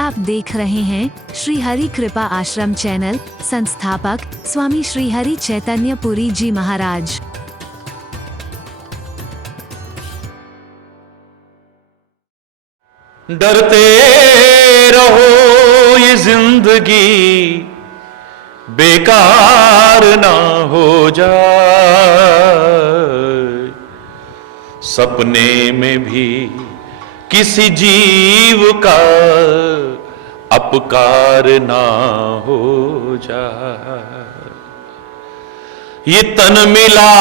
आप देख रहे हैं श्री हरि कृपा आश्रम चैनल। संस्थापक स्वामी श्री हरि चैतन्य पुरी जी महाराज। डरते रहो ये जिंदगी बेकार ना हो जाए, सपने में भी किसी जीव का अपकार ना हो जाए। ये तन मिला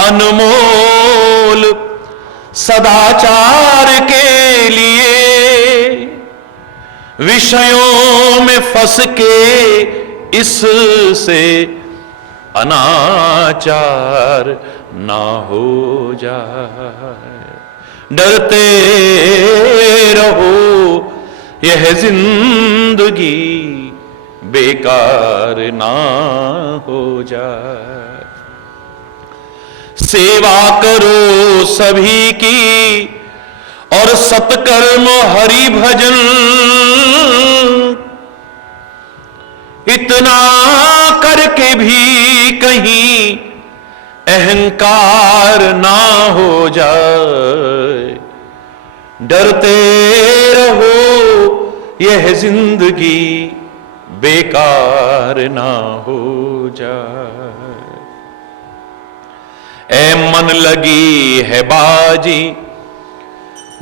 अनमोल सदाचार के लिए, विषयों में फंस के इससे अनाचार ना हो जाए। डरते रहो यह जिंदगी बेकार ना हो जाए। सेवा करो सभी की और सत्कर्म हरि भजन, इतना करके भी कहीं अहंकार ना हो जाए। डरते रहो यह जिंदगी बेकार ना हो जाए। ए मन लगी है बाजी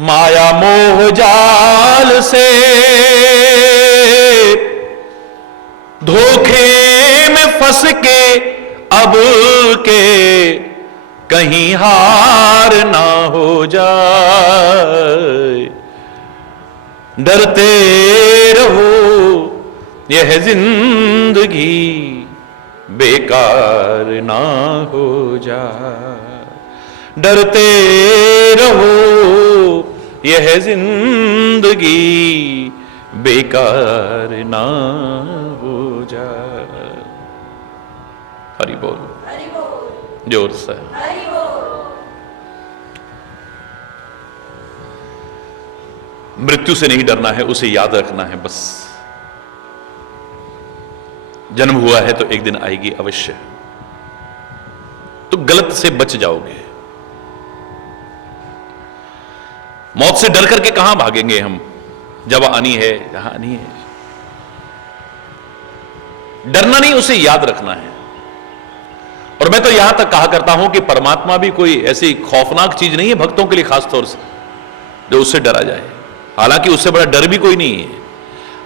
माया मोह जाल से, धोखे में फंस के अब के कहीं हार ना हो जाए। डरते रहो यह जिंदगी बेकार ना हो जाए। डरते रहो यह जिंदगी बेकार ना हो जाए। हरि बोल, जोर से। मृत्यु से नहीं डरना है, उसे याद रखना है बस। जन्म हुआ है तो एक दिन आएगी अवश्य, तो गलत से बच जाओगे। मौत से डर करके कहां भागेंगे हम, जब आनी है जहां आनी है। डरना नहीं, उसे याद रखना है। और मैं तो यहां तक कहा करता हूं कि परमात्मा भी कोई ऐसी खौफनाक चीज नहीं है भक्तों के लिए खास तौर से जो उससे डरा जाए। हालांकि उससे बड़ा डर भी कोई नहीं है।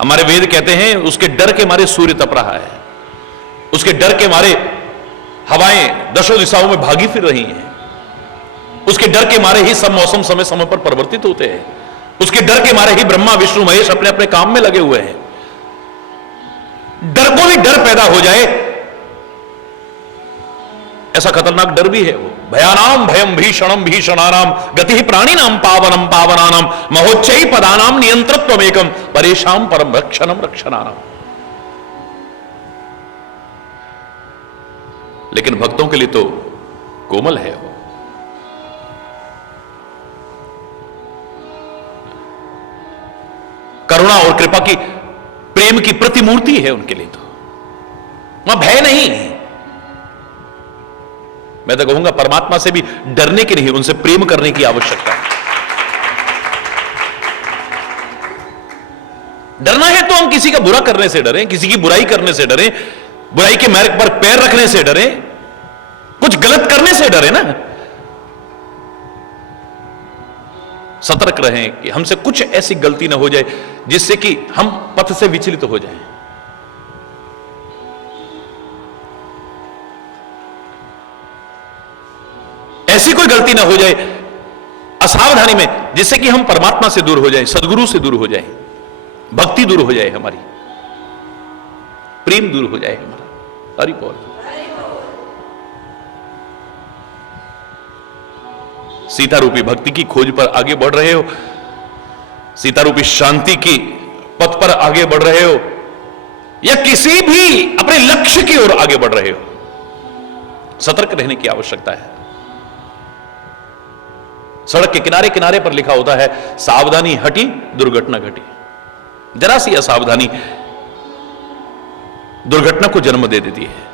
हमारे वेद कहते हैं उसके डर के मारे सूर्य तप रहा है, उसके डर के मारे हवाएं दशों दिशाओं में भागी फिर रही हैं, उसके डर के मारे ही सब मौसम समय समय पर परिवर्तित होते हैं, उसके डर के मारे ही ब्रह्मा विष्णु महेश अपने अपने काम में लगे हुए हैं। डर को भी डर पैदा हो जाए, ऐसा खतरनाक डर भी है वो। भयानाम भयम भीषणम भीषणानाम गति प्राणिनाम पावनम पावनानाम महोच्चयी पदानाम नियंत्रत्वमेकम परेशान परम रक्षणम रक्षणानाम। लेकिन भक्तों के लिए तो कोमल है वो। करुणा और कृपा की, प्रेम की प्रतिमूर्ति है उनके लिए। तो वहां भय नहीं है। मैं तो कहूंगा परमात्मा से भी डरने की नहीं, उनसे प्रेम करने की आवश्यकता है। डरना है तो हम किसी का बुरा करने से डरें, किसी की बुराई करने से डरें, बुराई के मार्ग पर पैर रखने से डरें, कुछ गलत करने से डरे ना। सतर्क रहें कि हमसे कुछ ऐसी गलती ना हो जाए जिससे कि हम पथ से विचलित हो जाएं। ऐसी कोई गलती ना हो जाए असावधानी में जिससे कि हम परमात्मा से दूर हो जाएं, सदगुरु से दूर हो जाएं, भक्ति दूर हो जाए हमारी, प्रेम दूर हो जाए हमारा। हरि बोल। सीता रूपी भक्ति की खोज पर आगे बढ़ रहे हो, सीता रूपी शांति की पथ पर आगे बढ़ रहे हो, या किसी भी अपने लक्ष्य की ओर आगे बढ़ रहे हो, सतर्क रहने की आवश्यकता है। सड़क के किनारे किनारे पर लिखा होता है सावधानी हटी दुर्घटना घटी। जरा सी असावधानी दुर्घटना को जन्म दे देती है।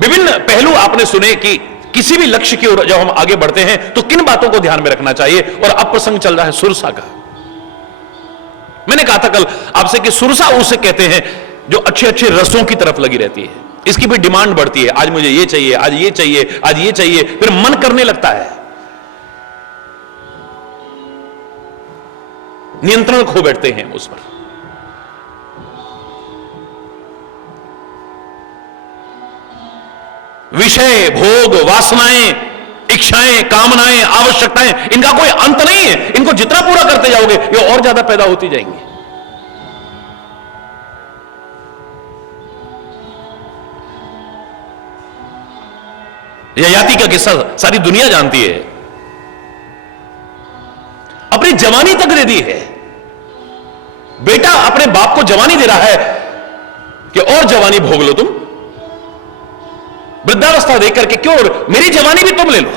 विभिन्न पहलू आपने सुने कि किसी भी लक्ष्य की ओर जब हम आगे बढ़ते हैं तो किन बातों को ध्यान में रखना चाहिए। और अब प्रसंग चल रहा है सुरसा का। मैंने कहा था कल आपसे कि सुरसा उसे कहते हैं जो अच्छे अच्छे रसों की तरफ लगी रहती है। इसकी भी डिमांड बढ़ती है, आज मुझे ये चाहिए, आज ये चाहिए, आज ये चाहिए, फिर मन करने लगता है, नियंत्रण खो बैठते हैं उस पर। विषय, भोग, वासनाएं, इच्छाएं, कामनाएं, आवश्यकताएं, इनका कोई अंत नहीं है। इनको जितना पूरा करते जाओगे ये और ज्यादा पैदा होती जाएंगी। ययाति का किस्सा सारी दुनिया जानती है। अपनी जवानी तक दे दी है। बेटा अपने बाप को जवानी दे रहा है कि और जवानी भोग लो तुम, वृद्धावस्था देख करके क्यों, मेरी जवानी भी तुम ले लो।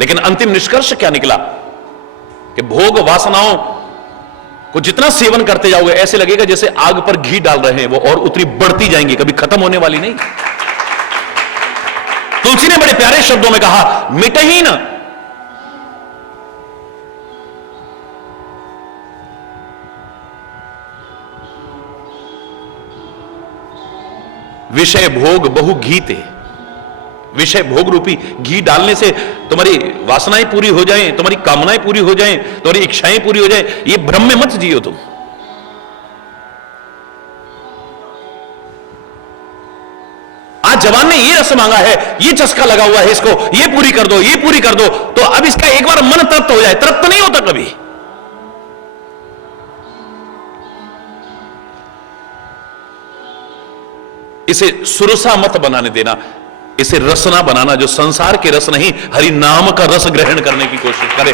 लेकिन अंतिम निष्कर्ष क्या निकला कि भोग वासनाओं को जितना सेवन करते जाओगे ऐसे लगेगा जैसे आग पर घी डाल रहे हैं, वो और उतनी बढ़ती जाएंगी, कभी खत्म होने वाली नहीं। तुलसी ने बड़े प्यारे शब्दों में कहा, मिट ही ना। विषय भोग बहु घीते, विषय भोग रूपी घी डालने से तुम्हारी वासनाएं पूरी हो जाएं, तुम्हारी कामनाएं पूरी हो जाएं, तुम्हारी इच्छाएं पूरी हो जाएं। ये भ्रम में मत जियो तुम। आज जवान ने ये रस मांगा है, ये चस्का लगा हुआ है इसको, ये पूरी कर दो, ये पूरी कर दो, तो अब इसका एक बार मन तृप्त हो जाए। तृप्त नहीं होता कभी। इसे सुरसा मत बनाने देना, इसे रसना बनाना, जो संसार के रस नहीं हरि नाम का रस ग्रहण करने की कोशिश करे।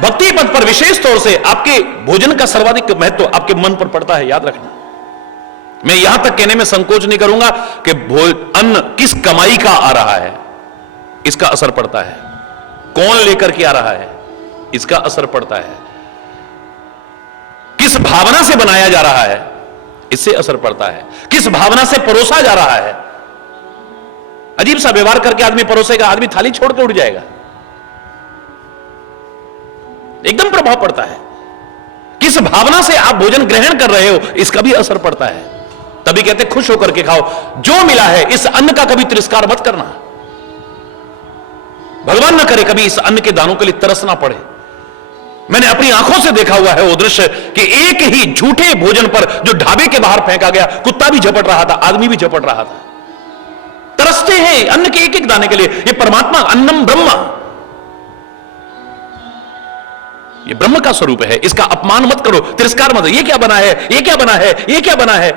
भक्ति पद पर विशेष तौर से आपके भोजन का सर्वाधिक महत्व आपके मन पर पड़ता है, याद रखना। मैं यहां तक कहने में संकोच नहीं करूंगा कि अन्न किस कमाई का आ रहा है, इसका असर पड़ता है। कौन लेकर के आ रहा है, इसका असर पड़ता है। किस भावना से बनाया जा रहा है, इससे असर पड़ता है। किस भावना से परोसा जा रहा है। अजीब सा व्यवहार करके आदमी परोसेगा, आदमी थाली छोड़ के उड़ जाएगा, एकदम प्रभाव पड़ता है। किस भावना से आप भोजन ग्रहण कर रहे हो, इसका भी असर पड़ता है। तभी कहते खुश होकर के खाओ। जो मिला है इस अन्न का कभी तिरस्कार मत करना। भगवान न करे कभी इस अन्न के दानों के लिए तरसना पड़े। मैंने अपनी आंखों से देखा हुआ है वो दृश्य कि एक ही झूठे भोजन पर जो ढाबे के बाहर फेंका गया, कुत्ता भी झपट रहा था, आदमी भी झपट रहा था। तरसते हैं अन्न के एक एक दाने के लिए। ये परमात्मा अन्नम ब्रह्म, ये ब्रह्म का स्वरूप है। इसका अपमान मत करो, तिरस्कार मत। ये क्या बना है, ये क्या बना है, ये क्या बना है।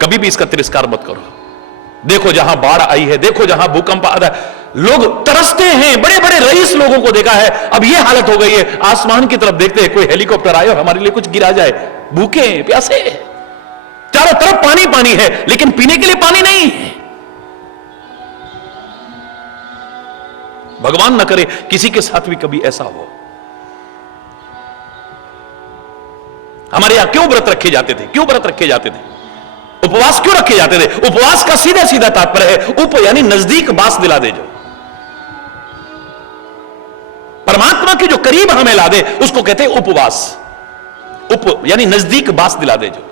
कभी भी इसका तिरस्कार मत करो। देखो जहां बाढ़ आई है, देखो जहां भूकंप आ रहा है, लोग तरसते हैं। बड़े बड़े रईस लोगों को देखा है, अब ये हालत हो गई है, आसमान की तरफ देखते हैं कोई हेलीकॉप्टर आए और हमारे लिए कुछ गिरा जाए। भूखे प्यासे, चारों तरफ पानी पानी है, लेकिन पीने के लिए पानी नहीं है। भगवान न करे किसी के साथ भी कभी ऐसा हो। हमारे यहां क्यों व्रत रखे जाते थे, क्यों व्रत रखे जाते थे, उपवास क्यों रखे जाते थे? उपवास का सीधा सीधा तात्पर्य है उप यानी नजदीक बास दिला दे। जो परमात्मा के जो करीब हमें ला दे उसको कहते हैं उपवास। उप यानी नजदीक बास दिला दे। जो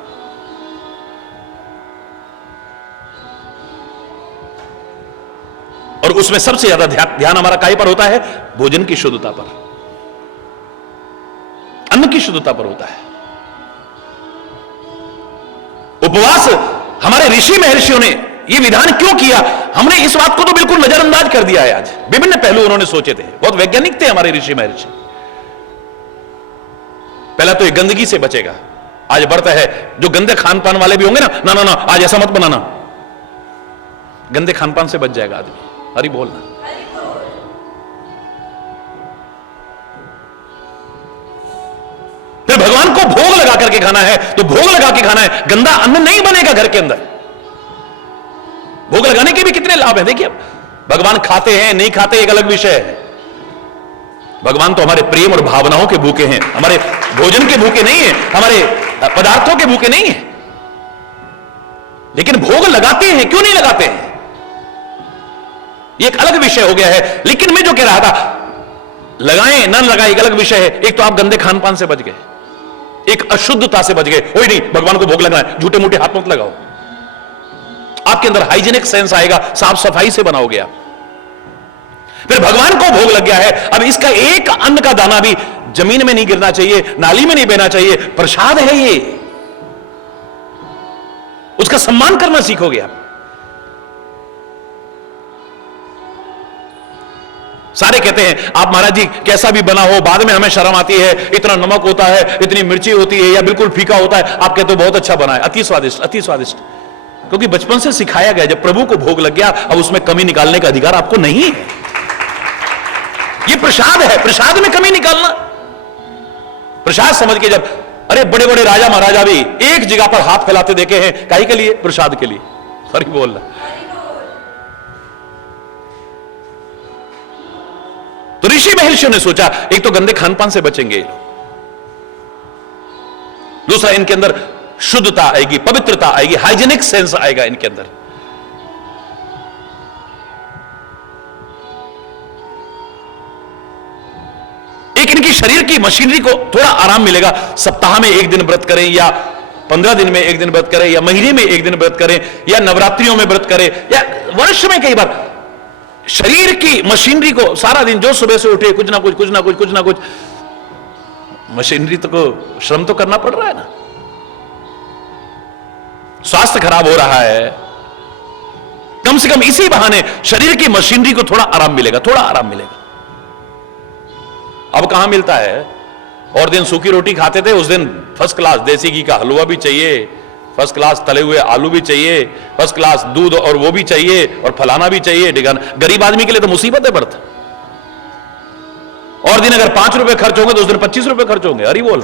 और उसमें सबसे ज्यादा ध्यान हमारा काय पर होता है? भोजन की शुद्धता पर, अन्न की शुद्धता पर होता है। उपवास हमारे ऋषि महर्षियों ने यह विधान क्यों किया, हमने इस बात को तो बिल्कुल नजरअंदाज कर दिया है। आज विभिन्न पहलू उन्होंने सोचे थे, बहुत वैज्ञानिक थे हमारे ऋषि महर्षि। पहला तो ये गंदगी से बचेगा। आज व्रत है, जो गंदे खान पान वाले भी होंगे ना, ना ना ना आज ऐसा मत बनाना, गंदे खान पान से बच जाएगा आदमी। हरि बोलना। करके खाना है तो भोग लगा के खाना है, गंदा अन्न नहीं बनेगा घर के अंदर। भोग लगाने के भी कितने लाभ हैं देखिए। भगवान खाते हैं नहीं खाते एक अलग विषय है, भगवान तो हमारे प्रेम और भावनाओं के भूखे हैं, हमारे भोजन के भूखे नहीं है, हमारे पदार्थों के भूखे नहीं है। लेकिन भोग लगाते हैं, क्यों नहीं लगाते हैं, ये एक अलग विषय हो गया है। लेकिन मैं जो कह रहा था, लगाएं ना लगाएं एक अलग विषय है। एक तो आप गंदे खान पान से बच गए, एक अशुद्धता से बच गए। कोई नहीं, भगवान को भोग लगाना है, झूठे मूठे हाथ मत लगाओ। आपके अंदर हाइजीनिक सेंस आएगा, साफ सफाई से बनाओगे आप। फिर भगवान को भोग लग गया है, अब इसका एक अन्न का दाना भी जमीन में नहीं गिरना चाहिए, नाली में नहीं बहना चाहिए, प्रसाद है ये, उसका सम्मान करना सीखोगे आप। सारे कहते हैं आप महाराज जी कैसा भी बना हो, बाद में हमें शर्म आती है, इतना नमक होता है, इतनी मिर्ची होती है, या बिल्कुल फीका होता है। आप कहते हो बहुत अच्छा बना है, अति स्वादिष्ट, अति स्वादिष्ट। क्योंकि बचपन से सिखाया गया, जब प्रभु को भोग लग गया अब उसमें कमी निकालने का अधिकार आपको नहीं है। ये प्रसाद है, प्रसाद में कमी निकालना, प्रसाद समझ के जब, अरे बड़े बड़े राजा महाराजा भी एक जगह पर हाथ फैलाते देखे हैं, काहे के लिए, प्रसाद के लिए। हरि बोल रहा। तो ऋषि महर्षियों ने सोचा, एक तो गंदे खान पान से बचेंगे, दूसरा इनके अंदर शुद्धता आएगी, पवित्रता आएगी, हाइजीनिक सेंस आएगा इनके अंदर। एक इनकी शरीर की मशीनरी को थोड़ा आराम मिलेगा। सप्ताह में एक दिन व्रत करें, या 15 दिन में एक दिन व्रत करें, या महीने में एक दिन व्रत करें, या नवरात्रियों में व्रत करें, या वर्ष में कई बार। शरीर की मशीनरी को सारा दिन, जो सुबह से उठे कुछ ना कुछ कुछ ना कुछ कुछ ना कुछ, मशीनरी तो को श्रम तो करना पड़ रहा है ना। स्वास्थ्य खराब हो रहा है, कम से कम इसी बहाने शरीर की मशीनरी को थोड़ा आराम मिलेगा, थोड़ा आराम मिलेगा। अब कहां मिलता है। और दिन सूखी रोटी खाते थे, उस दिन फर्स्ट क्लास देसी घी का हलवा भी चाहिए, फर्स्ट क्लास तले हुए आलू भी चाहिए, फर्स्ट क्लास दूध और वो भी चाहिए, और फलाना भी चाहिए, ढिकाना। गरीब आदमी के लिए तो मुसीबत है बर्थ। और दिन अगर 5 रुपए खर्च होंगे तो उस दिन 25 रुपए खर्च होंगे। हरि बोल।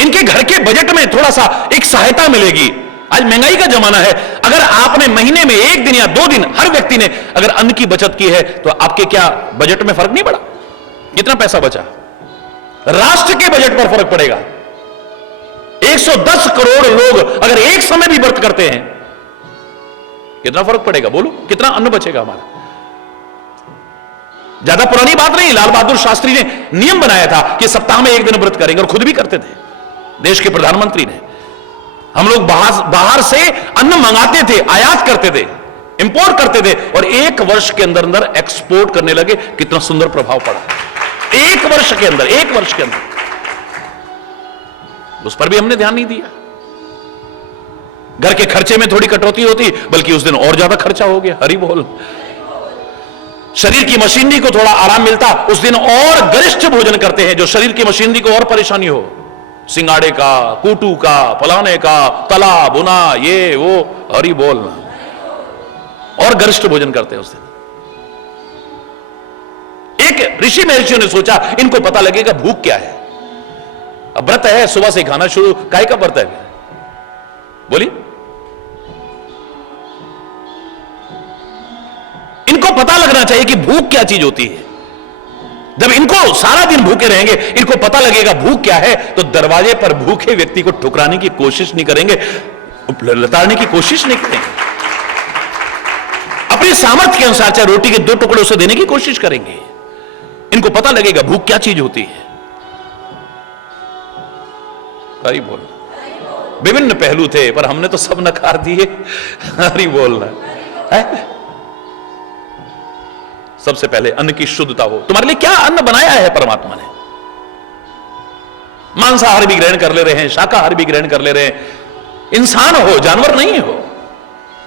इनके घर के बजट में थोड़ा सा एक सहायता मिलेगी। आज महंगाई का जमाना है, अगर आपने महीने में 1 दिन या 2 दिन हर व्यक्ति ने अगर अन्न की बचत की है, तो आपके क्या बजट में फर्क नहीं पड़ा? कितना पैसा बचा? राष्ट्र के बजट पर फर्क पड़ेगा। 110 करोड़ लोग अगर एक समय भी व्रत करते हैं, कितना फर्क पड़ेगा? बोलो, कितना अन्न बचेगा हमारा? ज्यादा पुरानी बात नहीं, लाल बहादुर शास्त्री ने नियम बनाया था कि सप्ताह में 1 दिन व्रत करेंगे, और खुद भी करते थे, देश के प्रधानमंत्री ने। हम लोग बाहर से अन्न मंगाते थे, आयात करते थे, इंपोर्ट करते थे, और 1 वर्ष के अंदर अंदर एक्सपोर्ट करने लगे। कितना सुंदर प्रभाव पड़ा 1 वर्ष के अंदर, 1 वर्ष के अंदर। उस पर भी हमने ध्यान नहीं दिया। घर के खर्चे में थोड़ी कटौती होती, बल्कि उस दिन और ज्यादा खर्चा हो गया। हरि बोल। शरीर की मशीनरी को थोड़ा आराम मिलता, उस दिन और गरिष्ठ भोजन करते हैं, जो शरीर की मशीनरी को और परेशानी हो, सिंगाड़े का, कूटू का, फलाने का, तला बुना, ये वो। हरि बोल। और गरिष्ठ भोजन करते हैं उस दिन। एक ऋषि महर्षियों ने सोचा, इनको पता लगेगा भूख क्या है। अब व्रत है, सुबह से खाना शुरू, काहे का व्रत है? बोलिए। इनको पता लगना चाहिए कि भूख क्या चीज होती है। जब इनको सारा दिन भूखे रहेंगे, इनको पता लगेगा भूख क्या है, तो दरवाजे पर भूखे व्यक्ति को ठुकराने की कोशिश नहीं करेंगे, लताड़ने की कोशिश नहीं करेंगे, अपने सामर्थ्य के अनुसार चाहे रोटी के 2 टुकड़े उसे देने की कोशिश करेंगे। इनको पता लगेगा भूख क्या चीज होती है। हरि बोल। विभिन्न पहलू थे, पर हमने तो सब नकार दिए। हरि बोलना है। सबसे पहले अन्न की शुद्धता हो। तुम्हारे लिए क्या अन्न बनाया है परमात्मा ने? मांसाहार भी ग्रहण कर ले रहे हैं, शाकाहार भी ग्रहण कर ले रहे हैं, इंसान हो, जानवर नहीं हो।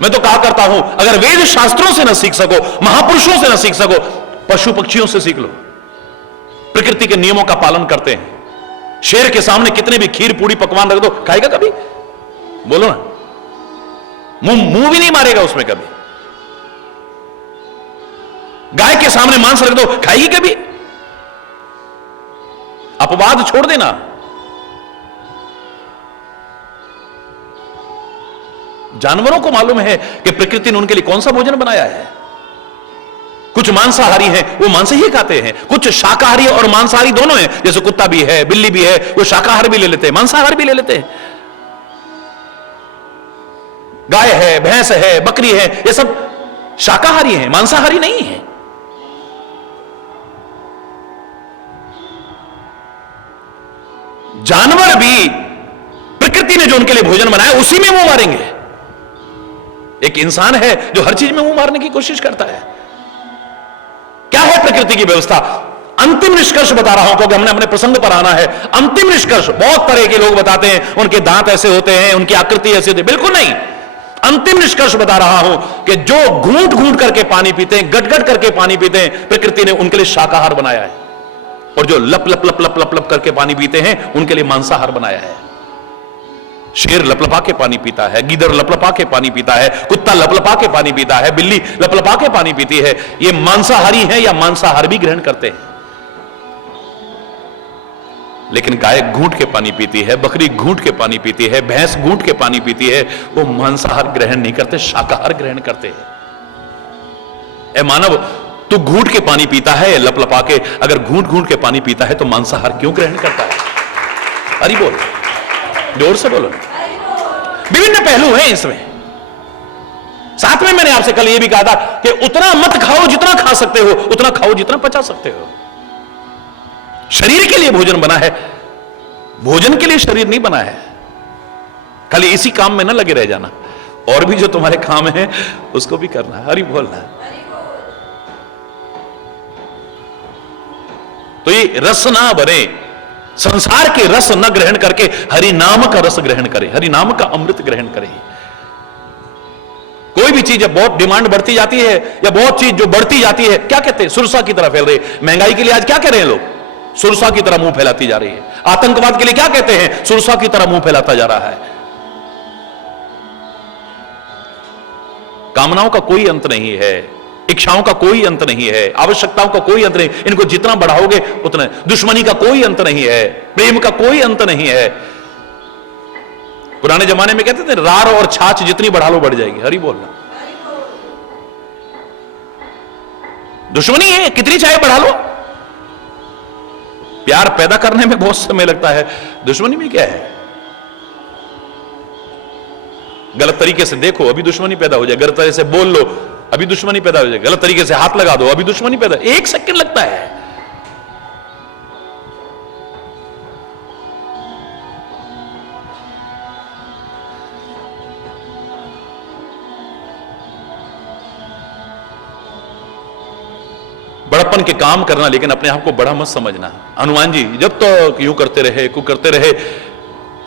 मैं तो कहा करता हूं, अगर वेद शास्त्रों से ना सीख सको, महापुरुषों से ना सीख सको, पशु पक्षियों से सीख लो। प्रकृति के नियमों का पालन करते हैं। शेर के सामने कितने भी खीर पूड़ी पकवान रख दो, खाएगा कभी? बोलो ना, मुंह भी नहीं मारेगा उसमें कभी। गाय के सामने मांस रख दो, खाएगी कभी? अपवाद छोड़ देना। जानवरों को मालूम है कि प्रकृति ने उनके लिए कौन सा भोजन बनाया है। कुछ मांसाहारी हैं, वो मांस ही खाते हैं। कुछ शाकाहारी और मांसाहारी दोनों हैं, जैसे कुत्ता भी है, बिल्ली भी है, वो शाकाहार भी ले लेते हैं, मांसाहार भी ले लेते हैं। गाय है, भैंस है, बकरी है, ये सब शाकाहारी हैं, मांसाहारी नहीं है। जानवर भी प्रकृति ने जो उनके लिए भोजन बनाया उसी में मुंह मारेंगे। एक इंसान है जो हर चीज में मुंह मारने की कोशिश करता है। क्या है प्रकृति की व्यवस्था? अंतिम निष्कर्ष बता रहा हूं, क्योंकि हमने अपने प्रसंग पर आना है। अंतिम निष्कर्ष बहुत तरह के लोग बताते हैं, उनके दांत ऐसे होते हैं, उनकी आकृति ऐसी होती है। बिल्कुल नहीं। अंतिम निष्कर्ष बता रहा हूं कि जो घूंट घूंट करके पानी पीते हैं, गटगट करके पानी पीते हैं, प्रकृति ने उनके लिए शाकाहार बनाया है। और जो लप लप लप लप लप लप करके पानी पीते हैं, उनके लिए मांसाहार बनाया है। शेर लपलपा के पानी पीता है, गीदड़ लपलपा के पानी पीता है, कुत्ता लपलपा के पानी पीता है, बिल्ली लपलपा के पानी पीती है। ये मांसाहारी हैं या मांसाहार भी ग्रहण करते हैं। लेकिन गाय घूंट के पानी पीती है, बकरी घूंट के पानी पीती है, भैंस घूंट के पानी पीती है। वो मांसाहार ग्रहण नहीं करते, शाकाहार ग्रहण करते हैं। ए मानव, तू घूंट के पानी पीता है लपलपा के, अगर घूंट घूंट के पानी पीता है तो मांसाहार क्यों ग्रहण करता है? अरे बोल, जोर से बोलो। विभिन्न पहलू हैं इसमें। साथ में मैंने आपसे कल यह भी कहा था कि उतना मत खाओ जितना खा सकते हो, उतना खाओ जितना पचा सकते हो। शरीर के लिए भोजन बना है, भोजन के लिए शरीर नहीं बना है। खाली इसी काम में ना लगे रह जाना, और भी जो तुम्हारे काम है उसको भी करना। हरि बोलना। तो ये रस ना बने, संसार के रस न ग्रहण करके हरि नाम का रस ग्रहण करे, हरि नाम का अमृत ग्रहण करे। कोई भी चीज जब बहुत डिमांड बढ़ती जाती है या बहुत चीज जो बढ़ती जाती है, क्या कहते हैं, सुरसा की तरह फैल रही है। महंगाई के लिए आज क्या कह रहे हैं लोग? सुरसा की तरह मुंह फैलाती जा रही है। आतंकवाद के लिए क्या कहते हैं? सुरसा की तरह मुंह फैलाता जा रहा है। कामनाओं का कोई अंत नहीं है, इच्छाओं का कोई अंत नहीं है, आवश्यकताओं का कोई अंत नहीं। इनको जितना बढ़ाओगे उतना। दुश्मनी का कोई अंत नहीं है, प्रेम का कोई अंत नहीं है। पुराने जमाने में कहते थे रार और छाछ जितनी बढ़ा लो बढ़ जाएगी। हरि बोलना। दुश्मनी है, कितनी चाहे बढ़ा लो। प्यार पैदा करने में बहुत समय लगता है, दुश्मनी में क्या है? गलत तरीके से देखो, अभी दुश्मनी पैदा हो जाए। गलत तरीके से बोल लो, अभी दुश्मनी पैदा हो जाए। गलत तरीके से हाथ लगा दो, अभी दुश्मनी पैदा। 1 सेकंड लगता है। बड़प्पन के काम करना, लेकिन अपने आप को बड़ा मत समझना। हनुमान जी जब तक यूं करते रहे, करते रहे,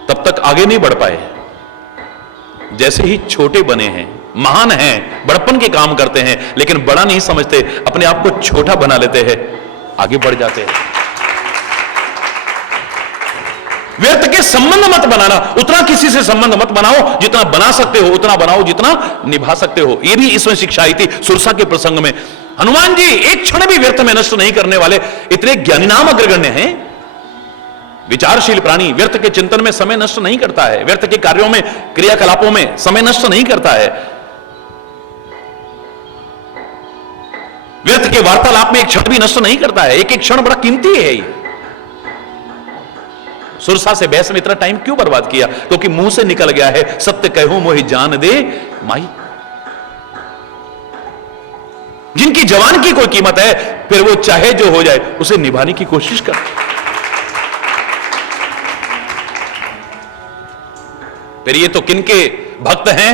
तब तक आगे नहीं बढ़ पाए। जैसे ही छोटे बने हैं, महान हैं, बड़प्पन के काम करते हैं, लेकिन बड़ा नहीं समझते, अपने आप को छोटा बना लेते हैं, आगे बढ़ जाते हैं। व्यर्थ के संबंध मत बनाना। उतना किसी से संबंध मत बनाओ जितना बना सकते हो, उतना बनाओ जितना निभा सकते हो। यह भी इसमें शिक्षा आई थी सुरसा के प्रसंग में। हनुमान जी एक क्षण भी व्यर्थ में नष्ट नहीं करने वाले, इतने ज्ञानी नाम अग्रगण्य हैं। विचारशील प्राणी व्यर्थ के चिंतन में समय नष्ट नहीं करता है, व्यर्थ के कार्यों में, क्रियाकलापों में समय नष्ट नहीं करता है। व्यर्थ के वार्तालाप में एक क्षण भी नष्ट नहीं करता है। एक एक क्षण बड़ा कीमती है। ये सुरसा से बहस में इतना टाइम क्यों बर्बाद किया? क्योंकि मुंह से निकल गया है, सत्य कहूं मोहि जान दे माई। जिनकी जवान की कोई कीमत है, फिर वो चाहे जो हो जाए उसे निभाने की कोशिश कर। फिर ये तो किनके भक्त हैं?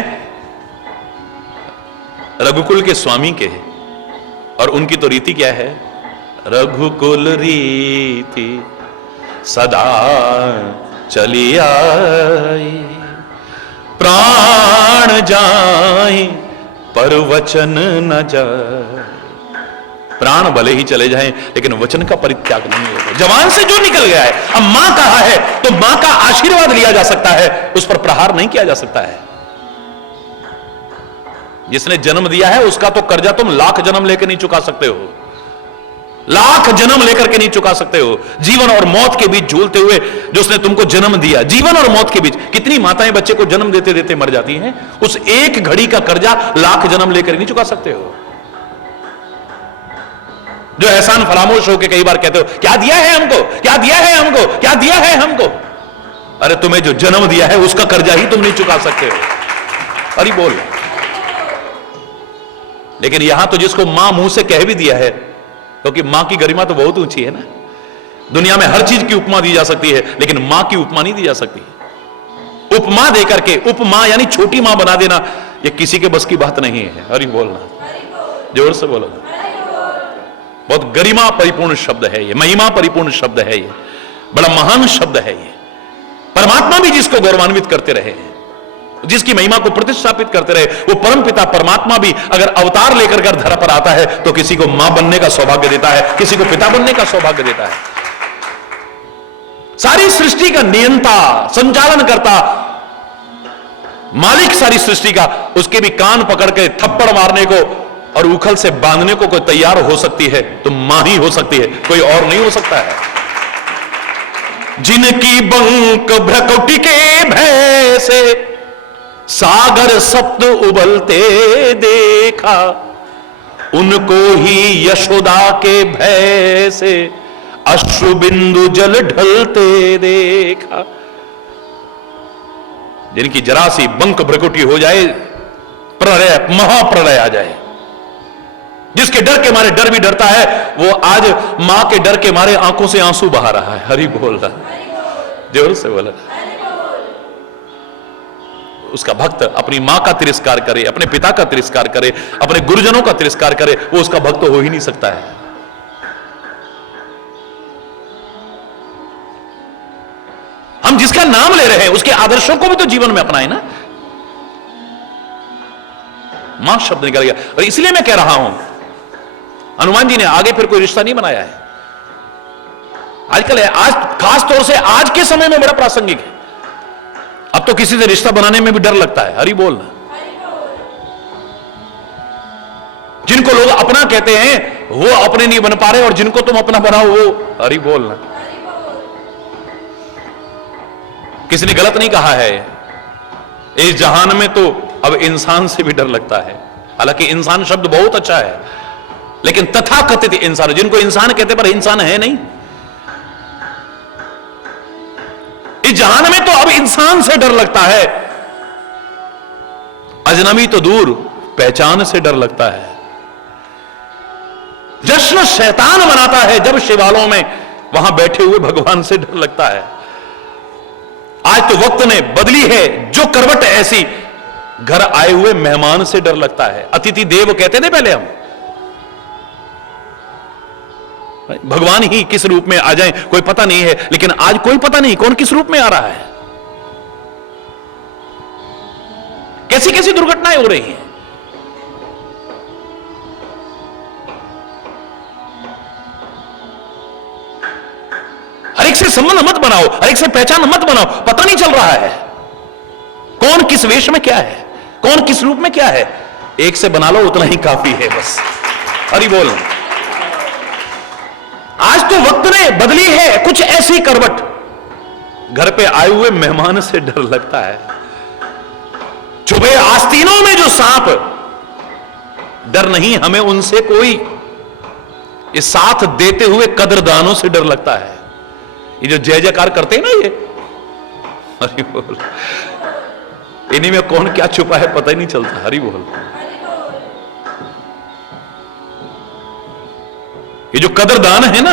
रघुकुल के स्वामी के हैं। और उनकी तो रीति क्या है? रघुकुल रीति सदा चली आई, प्राण जाए पर वचन न जाए। प्राण भले ही चले जाएं, लेकिन वचन का परित्याग नहीं होगा। जवान से जो निकल गया है, अब मां कहा है तो मां का आशीर्वाद लिया जा सकता है, उस पर प्रहार नहीं किया जा सकता है। जिसने जन्म दिया है उसका तो कर्जा तुम लाख जन्म लेकर नहीं चुका सकते हो। लाख जन्म लेकर के नहीं चुका सकते हो। जीवन और मौत के बीच झूलते हुए जो उसने तुमको जन्म दिया, जीवन और मौत के बीच कितनी माताएं बच्चे को जन्म देते देते मर जाती हैं, उस एक घड़ी का कर्जा लाख जन्म लेकर नहीं चुका सकते हो। जो एहसान फरामोश होकर कई बार कहते हो, क्या दिया है हमको, क्या दिया है हमको, क्या दिया है हमको। अरे तुम्हें जो जन्म दिया है उसका कर्जा ही तुम नहीं चुका सकते हो। अरे बोल। लेकिन यहां तो जिसको मां मुंह से कह भी दिया है, क्योंकि मां की गरिमा तो बहुत ऊंची है ना। दुनिया में हर चीज की उपमा दी जा सकती है, लेकिन मां की उपमा नहीं दी जा सकती। उपमा देकर के, उपमा यानी छोटी मां बना देना, यह किसी के बस की बात नहीं है। हरि बोलना, जोर से बोलो। बहुत गरिमा परिपूर्ण शब्द है ये, महिमा परिपूर्ण शब्द है ये, बड़ा महान शब्द है ये। परमात्मा भी जिसको गौरवान्वित करते रहे, जिसकी महिमा को प्रतिष्ठापित करते रहे, वो परम पिता परमात्मा भी अगर अवतार लेकर कर धरा पर आता है तो किसी को मां बनने का सौभाग्य देता है, किसी को पिता बनने का सौभाग्य देता है। सारी सृष्टि का नियंता, संचालन करता, मालिक सारी सृष्टि का, उसके भी कान पकड़ के थप्पड़ मारने को और उखल से बांधने को कोई तैयार हो सकती है तो मां ही हो सकती है, कोई और नहीं हो सकता है। जिनकी बंक भ्रकुटी के भय से सागर सप्त उबलते देखा, उनको ही यशोदा के भय से अश्रु बिंदु जल ढलते देखा। जिनकी जरा सी बंक भ्रकुटी हो जाए, प्रलय, महाप्रलय आ जाए, जिसके डर के मारे डर भी डरता है, वो आज मां के डर के मारे आंखों से आंसू बहा रहा है। हरि बोल रहा, जोर से बोला। उसका भक्त अपनी मां का तिरस्कार करे, अपने पिता का तिरस्कार करे, अपने गुरुजनों का तिरस्कार करे, वो उसका भक्त हो ही नहीं सकता है। हम जिसका नाम ले रहे हैं उसके आदर्शों को भी तो जीवन में अपनाए ना। मां शब्द निकल गया, और इसलिए मैं कह रहा हूं हनुमान जी ने आगे फिर कोई रिश्ता नहीं बनाया है। आजकल है, आज खास तौर से आज के समय में बड़ा प्रासंगिक है। अब तो किसी से रिश्ता बनाने में भी डर लगता है। हरि बोलना। जिनको लोग अपना कहते हैं वो अपने नहीं बन पा रहे, और जिनको तुम अपना बनाओ वो, हरि बोलना। किसी ने गलत नहीं कहा है, इस जहान में तो अब इंसान से भी डर लगता है। हालांकि इंसान शब्द बहुत अच्छा है, लेकिन तथाकथित इंसान, जिनको इंसान कहते पर इंसान है नहीं, इस जहान में तो अब इंसान से डर लगता है। अजनबी तो दूर, पहचान से डर लगता है। जश्न शैतान बनाता है जब शिवालयों में वहां बैठे हुए भगवान से डर लगता है। आज तो वक्त ने बदली है, जो करवट ऐसी, घर आए हुए मेहमान से डर लगता है। अतिथि देव कहते थे पहले हम, भगवान ही किस रूप में आ जाएं कोई पता नहीं है, लेकिन आज कोई पता नहीं कौन किस रूप में आ रहा है। कैसी कैसी दुर्घटनाएं हो रही हैं। हर एक से संबंध मत बनाओ, हर एक से पहचान मत बनाओ, पता नहीं चल रहा है कौन किस वेश में क्या है, कौन किस रूप में क्या है। एक से बना लो, उतना ही काफी है बस। हरि बोल। आज तो वक्त ने बदली है कुछ ऐसी करवट, घर पे आए हुए मेहमान से डर लगता है। छुपे आस्तीनों में जो सांप, डर नहीं हमें उनसे कोई, ये साथ देते हुए कदरदानों से डर लगता है। ये जो जय जयकार करते हैं ना ये, हरि बोल, इन्हीं में कौन क्या छुपा है पता ही नहीं चलता। हरि बोल। ये जो कदरदान है ना,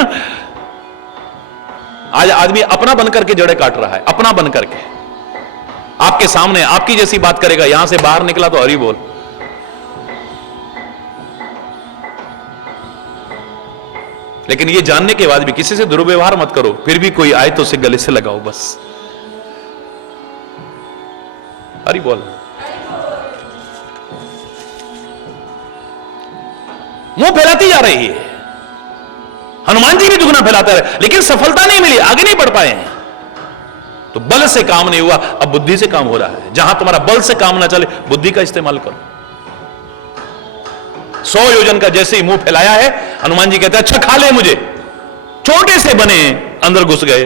आज आदमी अपना बनकर के जड़े काट रहा है, अपना बनकर के। आपके सामने आपकी जैसी बात करेगा, यहां से बाहर निकला तो हरि बोल। लेकिन ये जानने के बाद भी किसी से दुर्व्यवहार मत करो, फिर भी कोई आए तो उसे गले से लगाओ बस। हरि बोल। मुंह फैलाती जा रही है, हनुमान जी भी दुगना फैलाते रहे, लेकिन सफलता नहीं मिली, आगे नहीं बढ़ पाए हैं। तो बल से काम नहीं हुआ, अब बुद्धि से काम हो रहा है। जहां तुम्हारा बल से काम ना चले, बुद्धि का इस्तेमाल करो। 100 योजन का जैसे ही मुंह फैलाया है, हनुमान जी कहते हैं अच्छा खा ले मुझे। छोटे से बने अंदर घुस गए,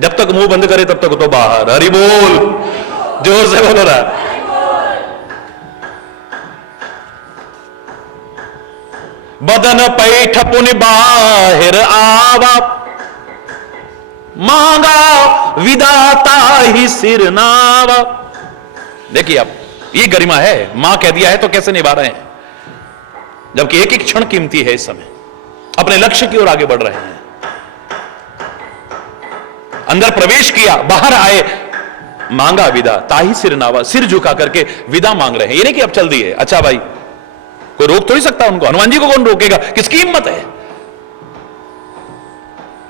जब तक मुंह बंद करे तब तक तो बाहर। हरि बोल, जोर से बोलो रहा। बदन पैठ पुन बाहिर आवा, मांगा विदाता ही सिर नावा। देखिए अब ये गरिमा है, मां कह दिया है तो कैसे निभा रहे हैं, जबकि एक एक क्षण कीमती है। इस समय अपने लक्ष्य की ओर आगे बढ़ रहे हैं। अंदर प्रवेश किया, बाहर आए, मांगा विदा ताही सिर नावा, सिर झुका करके विदा मांग रहे हैं। ये नहीं कि अब चल दिए, अच्छा भाई कोई रोक तो नहीं सकता उनको, हनुमान जी को कौन रोकेगा, किसकी हिम्मत है।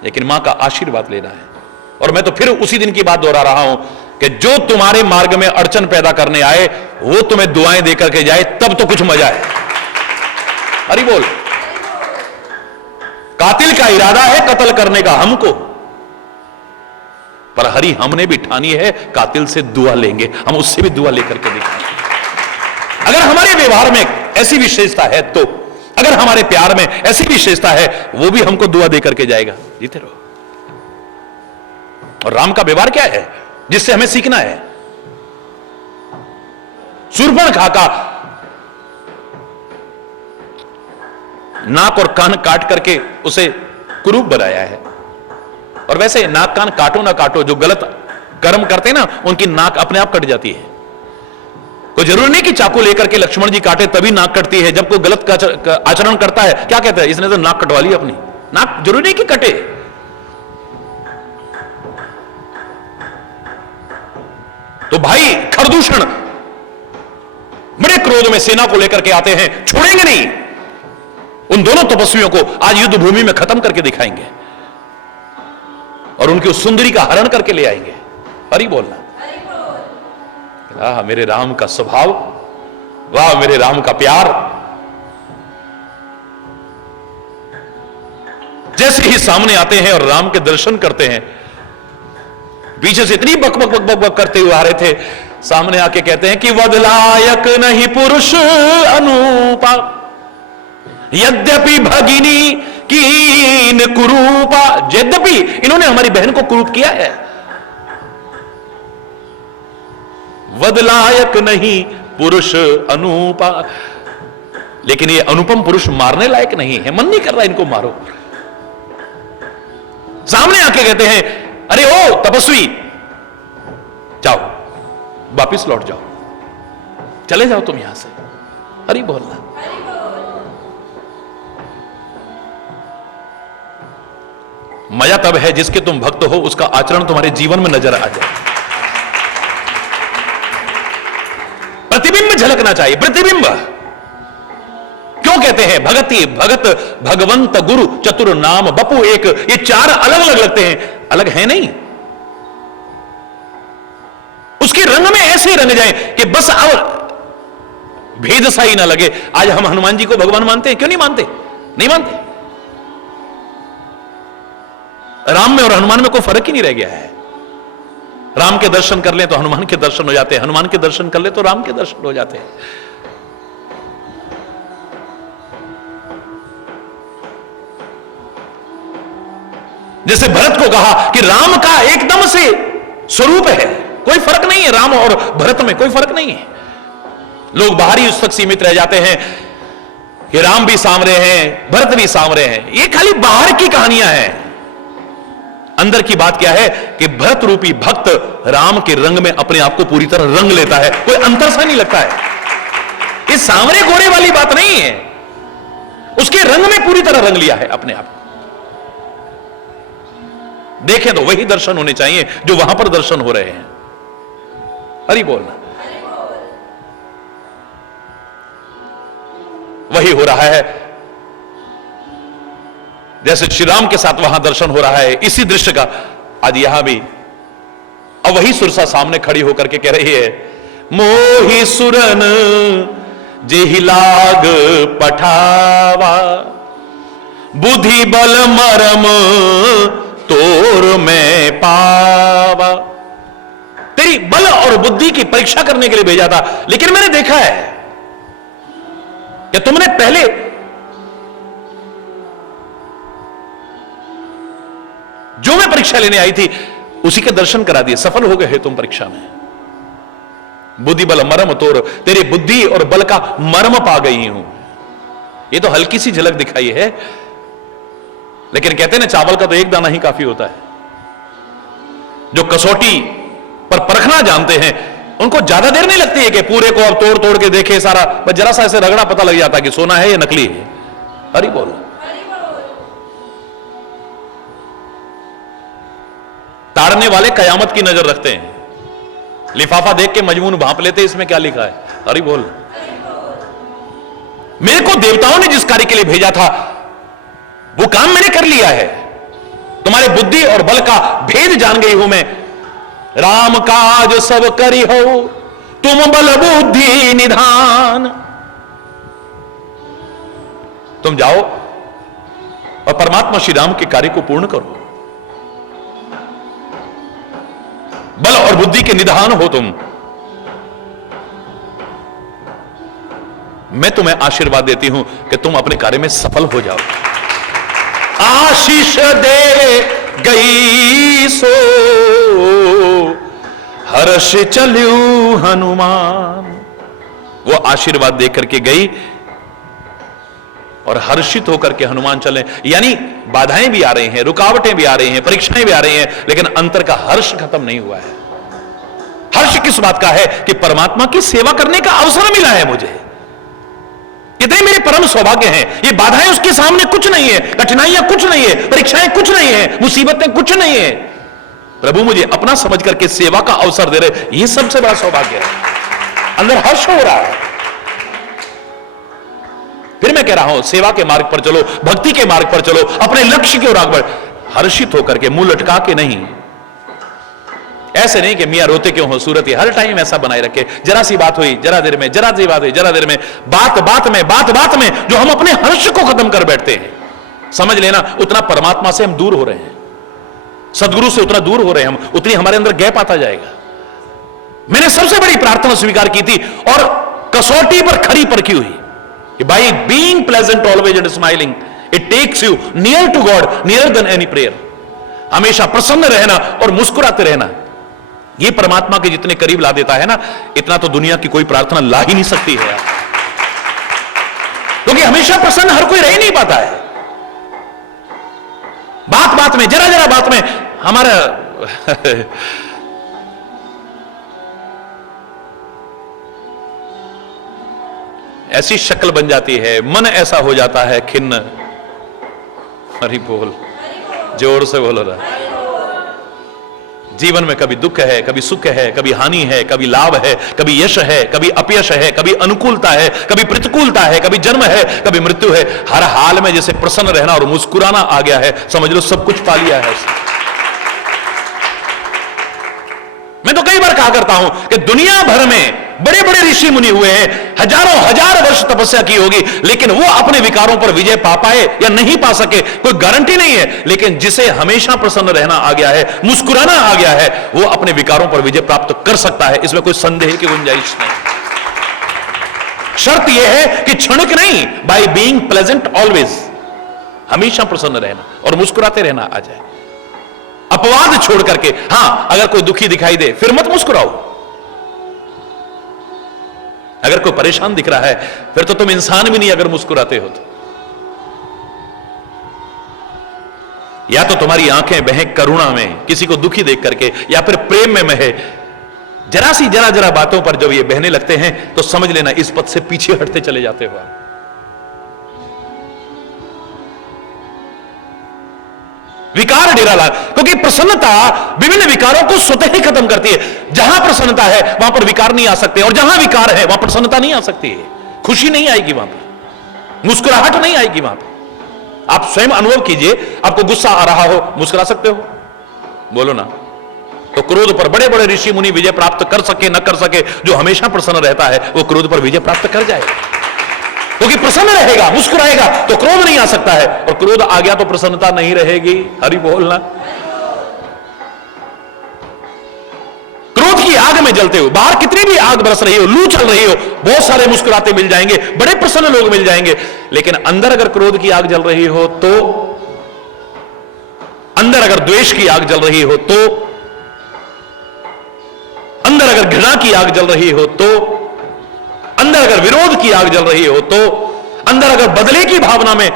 लेकिन मां का आशीर्वाद लेना है। और मैं तो फिर उसी दिन की बात दोहरा रहा हूं कि जो तुम्हारे मार्ग में अड़चन पैदा करने आए वो तुम्हें दुआएं देकर के जाए, तब तो कुछ मजा है। हरि बोल। कातिल का इरादा है कत्ल करने का हमको, पर हरि हमने भी ठानी है कातिल से दुआ लेंगे, हम उससे भी दुआ लेकर के देखेंगे। अगर हमारे व्यवहार में ऐसी विशेषता है तो, अगर हमारे प्यार में ऐसी विशेषता है, वो भी हमको दुआ देकर के जाएगा। जीते रहो। और राम का व्यवहार क्या है जिससे हमें सीखना है। शूर्पणखा का नाक और कान काट करके उसे कुरूप बनाया है। और वैसे नाक कान काटो ना काटो, जो गलत कर्म करते हैं ना उनकी नाक अपने आप कट जाती है। कोई जरूरी नहीं कि चाकू लेकर के लक्ष्मण जी काटे तभी नाक कटती है। जब कोई गलत आचरण करता है क्या कहता है, इसने तो नाक कटवा ली अपनी। नाक जरूरी नहीं कि कटे। तो भाई खरदूषण बड़े क्रोध में सेना को लेकर के आते हैं, छोड़ेंगे नहीं। उन दोनों तपस्वियों को आज युद्ध भूमि में खत्म करके दिखाएंगे और उनकी उस सुंदरी का हरण करके ले आएंगे। हरि बोलना। मेरे राम का स्वभाव, वाह मेरे राम का प्यार। जैसे ही सामने आते हैं और राम के दर्शन करते हैं, पीछे से इतनी बक बक बक बक बक करते हुए आ रहे थे, सामने आके कहते हैं कि वदलायक नहीं पुरुष अनूपा, यद्यपि भगिनी कीन कुरूपा। यद्यपि इन्होंने हमारी बहन को कुरूप किया है, वदलायक नहीं पुरुष अनूपा, लेकिन ये अनुपम पुरुष मारने लायक नहीं है। मन नहीं कर रहा इनको मारो। सामने आके कहते हैं अरे ओ तपस्वी, जाओ वापिस लौट जाओ, चले जाओ तुम यहां से। हरि बोलना। मजा तब है जिसके तुम भक्त हो, उसका आचरण तुम्हारे जीवन में नजर आ जाए। प्रतिबिंब झलकना चाहिए, प्रतिबिंब। क्यों कहते हैं भगति भगत भगवंत गुरु चतुर नाम बपू एक, ये चार अलग अलग लगते हैं, अलग है नहीं। उसके रंग में ऐसे रंग जाए कि बस अब भेद सा ही ना लगे। आज हम हनुमान जी को भगवान मानते हैं, क्यों नहीं मानते? नहीं मानते। राम में और हनुमान में कोई फर्क ही नहीं रह गया है। राम के दर्शन कर ले तो हनुमान के दर्शन हो जाते हैं, हनुमान के दर्शन कर ले तो राम के दर्शन हो जाते हैं। जैसे भरत को कहा कि राम का एकदम से स्वरूप है, कोई फर्क नहीं है। राम और भरत में कोई फर्क नहीं है। लोग बाहरी उस तक सीमित रह जाते हैं कि राम भी सांवरे हैं, भरत भी सांवरे हैं। ये खाली बाहर की कहानियां हैं। अंदर की बात क्या है कि भरत रूपी भक्त राम के रंग में अपने आप को पूरी तरह रंग लेता है, कोई अंतर सा नहीं लगता है। ये सांवरे गोरे वाली बात नहीं है, उसके रंग में पूरी तरह रंग लिया है अपने आप को। देखें तो वही दर्शन होने चाहिए जो वहां पर दर्शन हो रहे हैं। हरि बोलना। वही हो रहा है जैसे श्री राम के साथ वहां दर्शन हो रहा है, इसी दृश्य का आज यहां भी। अब वही सुरसा सामने खड़ी होकर के कह रही है, मोहि सुरन जेहि लाग पठावा, बुद्धि बल मरम तोर में पावा। तेरी बल और बुद्धि की परीक्षा करने के लिए भेजा था, लेकिन मैंने देखा है कि तुमने पहले परीक्षा लेने आई थी उसी के दर्शन करा दिए, सफल हो गए तुम परीक्षा में। बुद्धि बल मर्म तोर, तेरी बुद्धि और बल का मर्म पा गई हूं। ये तो हल्की सी झलक दिखाई है, लेकिन कहते हैं ना चावल का तो एक दाना ही काफी होता है। जो कसौटी पर परखना जानते हैं उनको ज्यादा देर नहीं लगती है कि पूरे को अब तोड़ तोड़ के देखे सारा, बस जरा सा ऐसे रगड़ा पता लग जाता है कि सोना है या नकली है। हरि बोल। ताड़ने वाले कयामत की नजर रखते हैं, लिफाफा देख के मजमून भांप लेते इसमें क्या लिखा है। हरि बोल। मेरे को देवताओं ने जिस कार्य के लिए भेजा था वो काम मैंने कर लिया है। तुम्हारे बुद्धि और बल का भेद जान गई हूं मैं। राम काज सब करी हो तुम बल बुद्धि निधान। तुम जाओ और परमात्मा श्री राम के कार्य को पूर्ण करो। बल और बुद्धि के निधान हो तुम। मैं तुम्हें आशीर्वाद देती हूं कि तुम अपने कार्य में सफल हो जाओ। आशीष दे गई सो हर्ष चल्यू हनुमान। वो आशीर्वाद देकर के गई और हर्षित होकर के हनुमान चले। यानी बाधाएं भी आ रही हैं, रुकावटें भी आ रही हैं, परीक्षाएं भी आ रही हैं, लेकिन अंतर का हर्ष खत्म नहीं हुआ है। हर्ष किस बात का है कि परमात्मा की सेवा करने का अवसर मिला है मुझे। कितने मेरे परम सौभाग्य हैं। ये बाधाएं उसके सामने कुछ नहीं है, कठिनाइयां कुछ नहीं है, परीक्षाएं कुछ नहीं है, मुसीबतें कुछ नहीं है। प्रभु मुझे अपना समझ करके सेवा का अवसर दे रहे, ये सबसे बड़ा सौभाग्य है। अंदर हर्ष हो रहा है। फिर मैं कह रहा हूं सेवा के मार्ग पर चलो, भक्ति के मार्ग पर चलो, अपने लक्ष्य की ओर आगे बढ़। हर्षित होकर के, मुंह लटका के नहीं। ऐसे नहीं कि मियां रोते क्यों हो, सूरत हर टाइम ऐसा बनाए रखे। जरा सी बात हुई जरा देर में, जरा सी बात हुई जरा देर में, बात बात में जो हम अपने हर्ष को खत्म कर बैठते हैं, समझ लेना उतना परमात्मा से हम दूर हो रहे हैं, सदगुरु से उतना दूर हो रहे हैं हम, उतनी हमारे अंदर गैप आता जाएगा। मैंने सबसे बड़ी प्रार्थना स्वीकार की थी और कसौटी पर खरी परखी हुई कि by being pleasant always and smiling it takes you near to God, near than any prayer. हमेशा प्रसन्न रहना और मुस्कुराते रहना, ये परमात्मा के जितने करीब ला देता है ना, इतना तो दुनिया की कोई प्रार्थना ला ही नहीं सकती है यार। क्योंकि हमेशा प्रसन्न हर कोई रह नहीं पाता है। बात में, जरा जरा बात में हमारा ऐसी शक्ल बन जाती है, मन ऐसा हो जाता है खिन्न। हरि बोल, जोर से बोलो ना। जीवन में कभी दुख है, कभी सुख है, कभी हानि है, कभी लाभ है, कभी यश है, कभी अपयश है, कभी अनुकूलता है, कभी प्रतिकूलता है, कभी जन्म है, कभी मृत्यु है। हर हाल में जैसे प्रसन्न रहना और मुस्कुराना आ गया है, समझ लो सब कुछ पा लिया है। मैं तो कई बार कहा करता हूं कि दुनिया भर में बड़े बड़े ऋषि मुनि हुए हैं, हजारों हजार वर्ष तपस्या की होगी, लेकिन वो अपने विकारों पर विजय पा पाए या नहीं पा सके कोई गारंटी नहीं है। लेकिन जिसे हमेशा प्रसन्न रहना आ गया है, मुस्कुराना आ गया है, वो अपने विकारों पर विजय प्राप्त कर सकता है। इसमें कोई संदेह की गुंजाइश नहीं। शर्त यह है कि क्षणिक नहीं, बाय बीइंग प्लेजेंट ऑलवेज, हमेशा प्रसन्न रहना और मुस्कुराते रहना आ जाए। अपवाद छोड़ करके, हां अगर कोई दुखी दिखाई दे फिर मत मुस्कुराओ। अगर कोई परेशान दिख रहा है फिर तो तुम इंसान भी नहीं अगर मुस्कुराते हो तो। या तो तुम्हारी आंखें बहें करुणा में किसी को दुखी देख करके, या फिर प्रेम में बहे। जरा जरा बातों पर जब ये बहने लगते हैं तो समझ लेना इस पथ से पीछे हटते चले जाते हो आप। विकार डेरा ला, क्योंकि प्रसन्नता विभिन्न विकारों को स्वतः ही खत्म करती है। जहां प्रसन्नता है वहां पर विकार नहीं आ सकते, और जहां विकार है वहां प्रसन्नता नहीं आ सकती है। खुशी नहीं आएगी वहां पर, मुस्कुराहट नहीं आएगी वहां पर। आप स्वयं अनुभव कीजिए, आपको गुस्सा आ रहा हो, मुस्कुरा सकते हो? बोलो ना। तो क्रोध पर बड़े बड़े ऋषि मुनि विजय प्राप्त कर सके न कर सके, जो हमेशा प्रसन्न रहता है वो क्रोध पर विजय प्राप्त कर जाएगा। क्योंकि प्रसन्न रहेगा, मुस्कुराएगा तो क्रोध नहीं आ सकता है, और क्रोध आ गया तो प्रसन्नता नहीं रहेगी। हरि बोलना। क्रोध की आग में जलते हो, बाहर कितनी भी आग बरस रही हो, लू चल रही हो, बहुत सारे मुस्कुराते मिल जाएंगे, बड़े प्रसन्न लोग मिल जाएंगे, लेकिन अंदर अगर क्रोध की आग जल रही हो तो अंदर अगर द्वेष की आग जल रही हो तो, अंदर अगर घृणा की आग जल रही हो तो, अंदर अगर विरोध की आग जल रही हो तो, अंदर अगर बदले की भावना में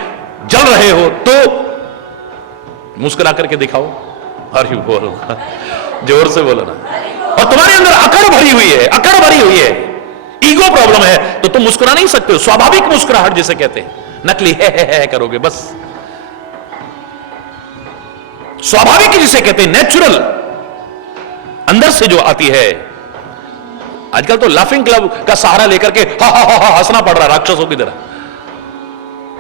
जल रहे हो तो मुस्कुरा करके दिखाओ। अरे बोलो, जोर से बोलो ना। और तुम्हारे अंदर अकड़ भरी हुई है, अकड़ भरी हुई है, ईगो प्रॉब्लम है, तो तुम मुस्कुरा नहीं सकते हो। स्वाभाविक मुस्कुराहट जिसे कहते हैं, नकली है करोगे बस। स्वाभाविक जिसे कहते हैं नेचुरल, अंदर से जो आती है। आजकल तो लाफिंग क्लब का सहारा लेकर के हा हा हा हंसना पड़ रहा राक्षसों की तरह।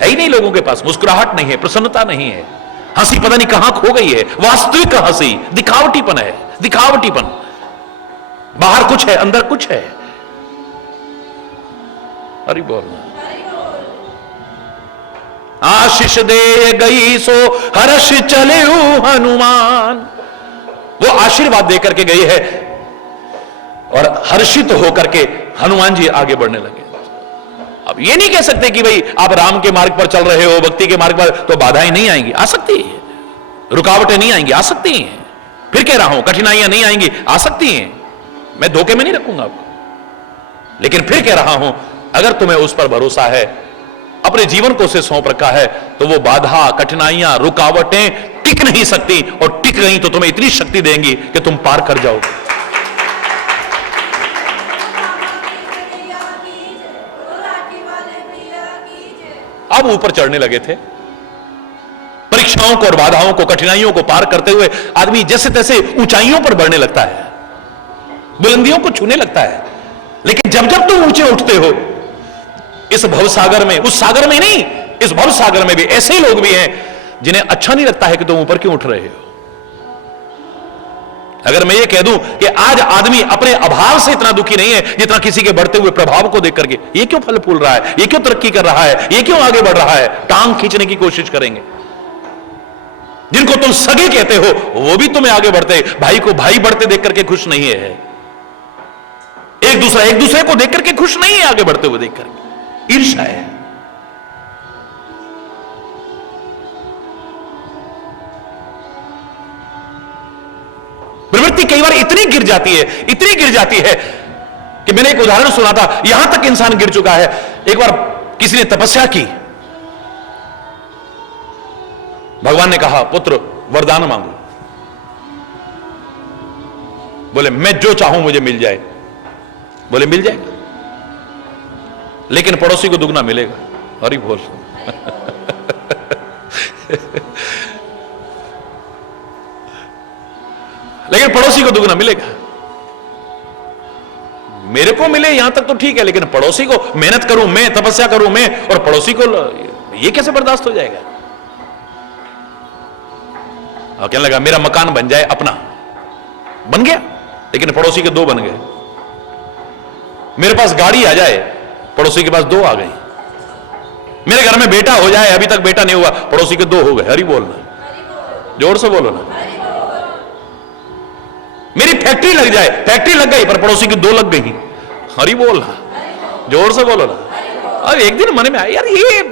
है ही नहीं लोगों के पास, मुस्कुराहट नहीं है, प्रसन्नता नहीं है, हंसी पता नहीं कहां खो गई है। वास्तविक हंसी दिखावटीपन है, दिखावटीपन। बाहर कुछ है, अंदर कुछ है। अरे बोल, आशीष दे गई सो हर्ष चले हनुमान। वो आशीर्वाद देकर के गई है और हर्षित होकर के हनुमान जी आगे बढ़ने लगे। अब ये नहीं कह सकते कि भाई आप राम के मार्ग पर चल रहे हो, भक्ति के मार्ग पर, तो बाधाएं नहीं आएंगी, आ सकती है। रुकावटें नहीं आएंगी, आ सकती हैं। फिर कह रहा हूं कठिनाइयां नहीं आएंगी, आ सकती हैं। मैं धोखे में नहीं रखूंगा आपको, लेकिन फिर कह रहा हूं अगर तुम्हें उस पर भरोसा है, अपने जीवन को उसे सौंप रखा है, तो वो बाधा, कठिनाइयां, रुकावटें टिक नहीं सकती, और टिक गई तो तुम्हें इतनी शक्ति देंगी कि तुम पार कर जाओगे। अब ऊपर चढ़ने लगे थे, परीक्षाओं को और बाधाओं को, कठिनाइयों को पार करते हुए आदमी जैसे तैसे ऊंचाइयों पर बढ़ने लगता है, बुलंदियों को छूने लगता है। लेकिन जब जब तुम ऊंचे उठते हो इस भवसागर में, उस सागर में नहीं, इस भवसागर में भी ऐसे लोग भी हैं जिन्हें अच्छा नहीं लगता है कि तुम ऊपर क्यों उठ रहे हो। अगर मैं ये कह दूं कि आज आदमी अपने अभाव से इतना दुखी नहीं है जितना किसी के बढ़ते हुए प्रभाव को देख करके, ये क्यों फल फूल रहा है, ये क्यों तरक्की कर रहा है, ये क्यों आगे बढ़ रहा है, टांग खींचने की कोशिश करेंगे। जिनको तुम सगे कहते हो वो भी तुम्हें आगे बढ़ते, भाई को भाई बढ़ते देख करके खुश नहीं है, एक दूसरे को देख करके खुश नहीं है, आगे बढ़ते हुए देख करके ईर्ष्या है। प्रवृत्ति कई बार इतनी गिर जाती है, इतनी गिर जाती है कि मैंने एक उदाहरण सुना था, यहां तक इंसान गिर चुका है। एक बार किसी ने तपस्या की, भगवान ने कहा पुत्र वरदान मांगो। बोले मैं जो चाहूं मुझे मिल जाए। बोले मिल जाएगा, लेकिन पड़ोसी को दुगना मिलेगा। हरि बोल। लेकिन पड़ोसी को दुगना मिलेगा। मेरे को मिले यहां तक तो ठीक है, लेकिन पड़ोसी को मेहनत करूं मैं, तपस्या करूं मैं, और पड़ोसी को, ये कैसे बर्दाश्त हो जाएगा। और कहने लगा मेरा मकान बन जाए अपना, बन गया, लेकिन पड़ोसी के दो बन गए। मेरे पास गाड़ी आ जाए, पड़ोसी के पास दो आ गई। मेरे घर में बेटा हो जाए, अभी तक बेटा नहीं हुआ, पड़ोसी के दो हो गए। हरि बोलना, जोर से बोलो ना। मेरी फैक्ट्री लग जाए, फैक्ट्री लग गई पर पड़ोसी की दो लग गई। हरि बोलना, जोर से बोलो ना। और एक दिन मन में आया यार, ये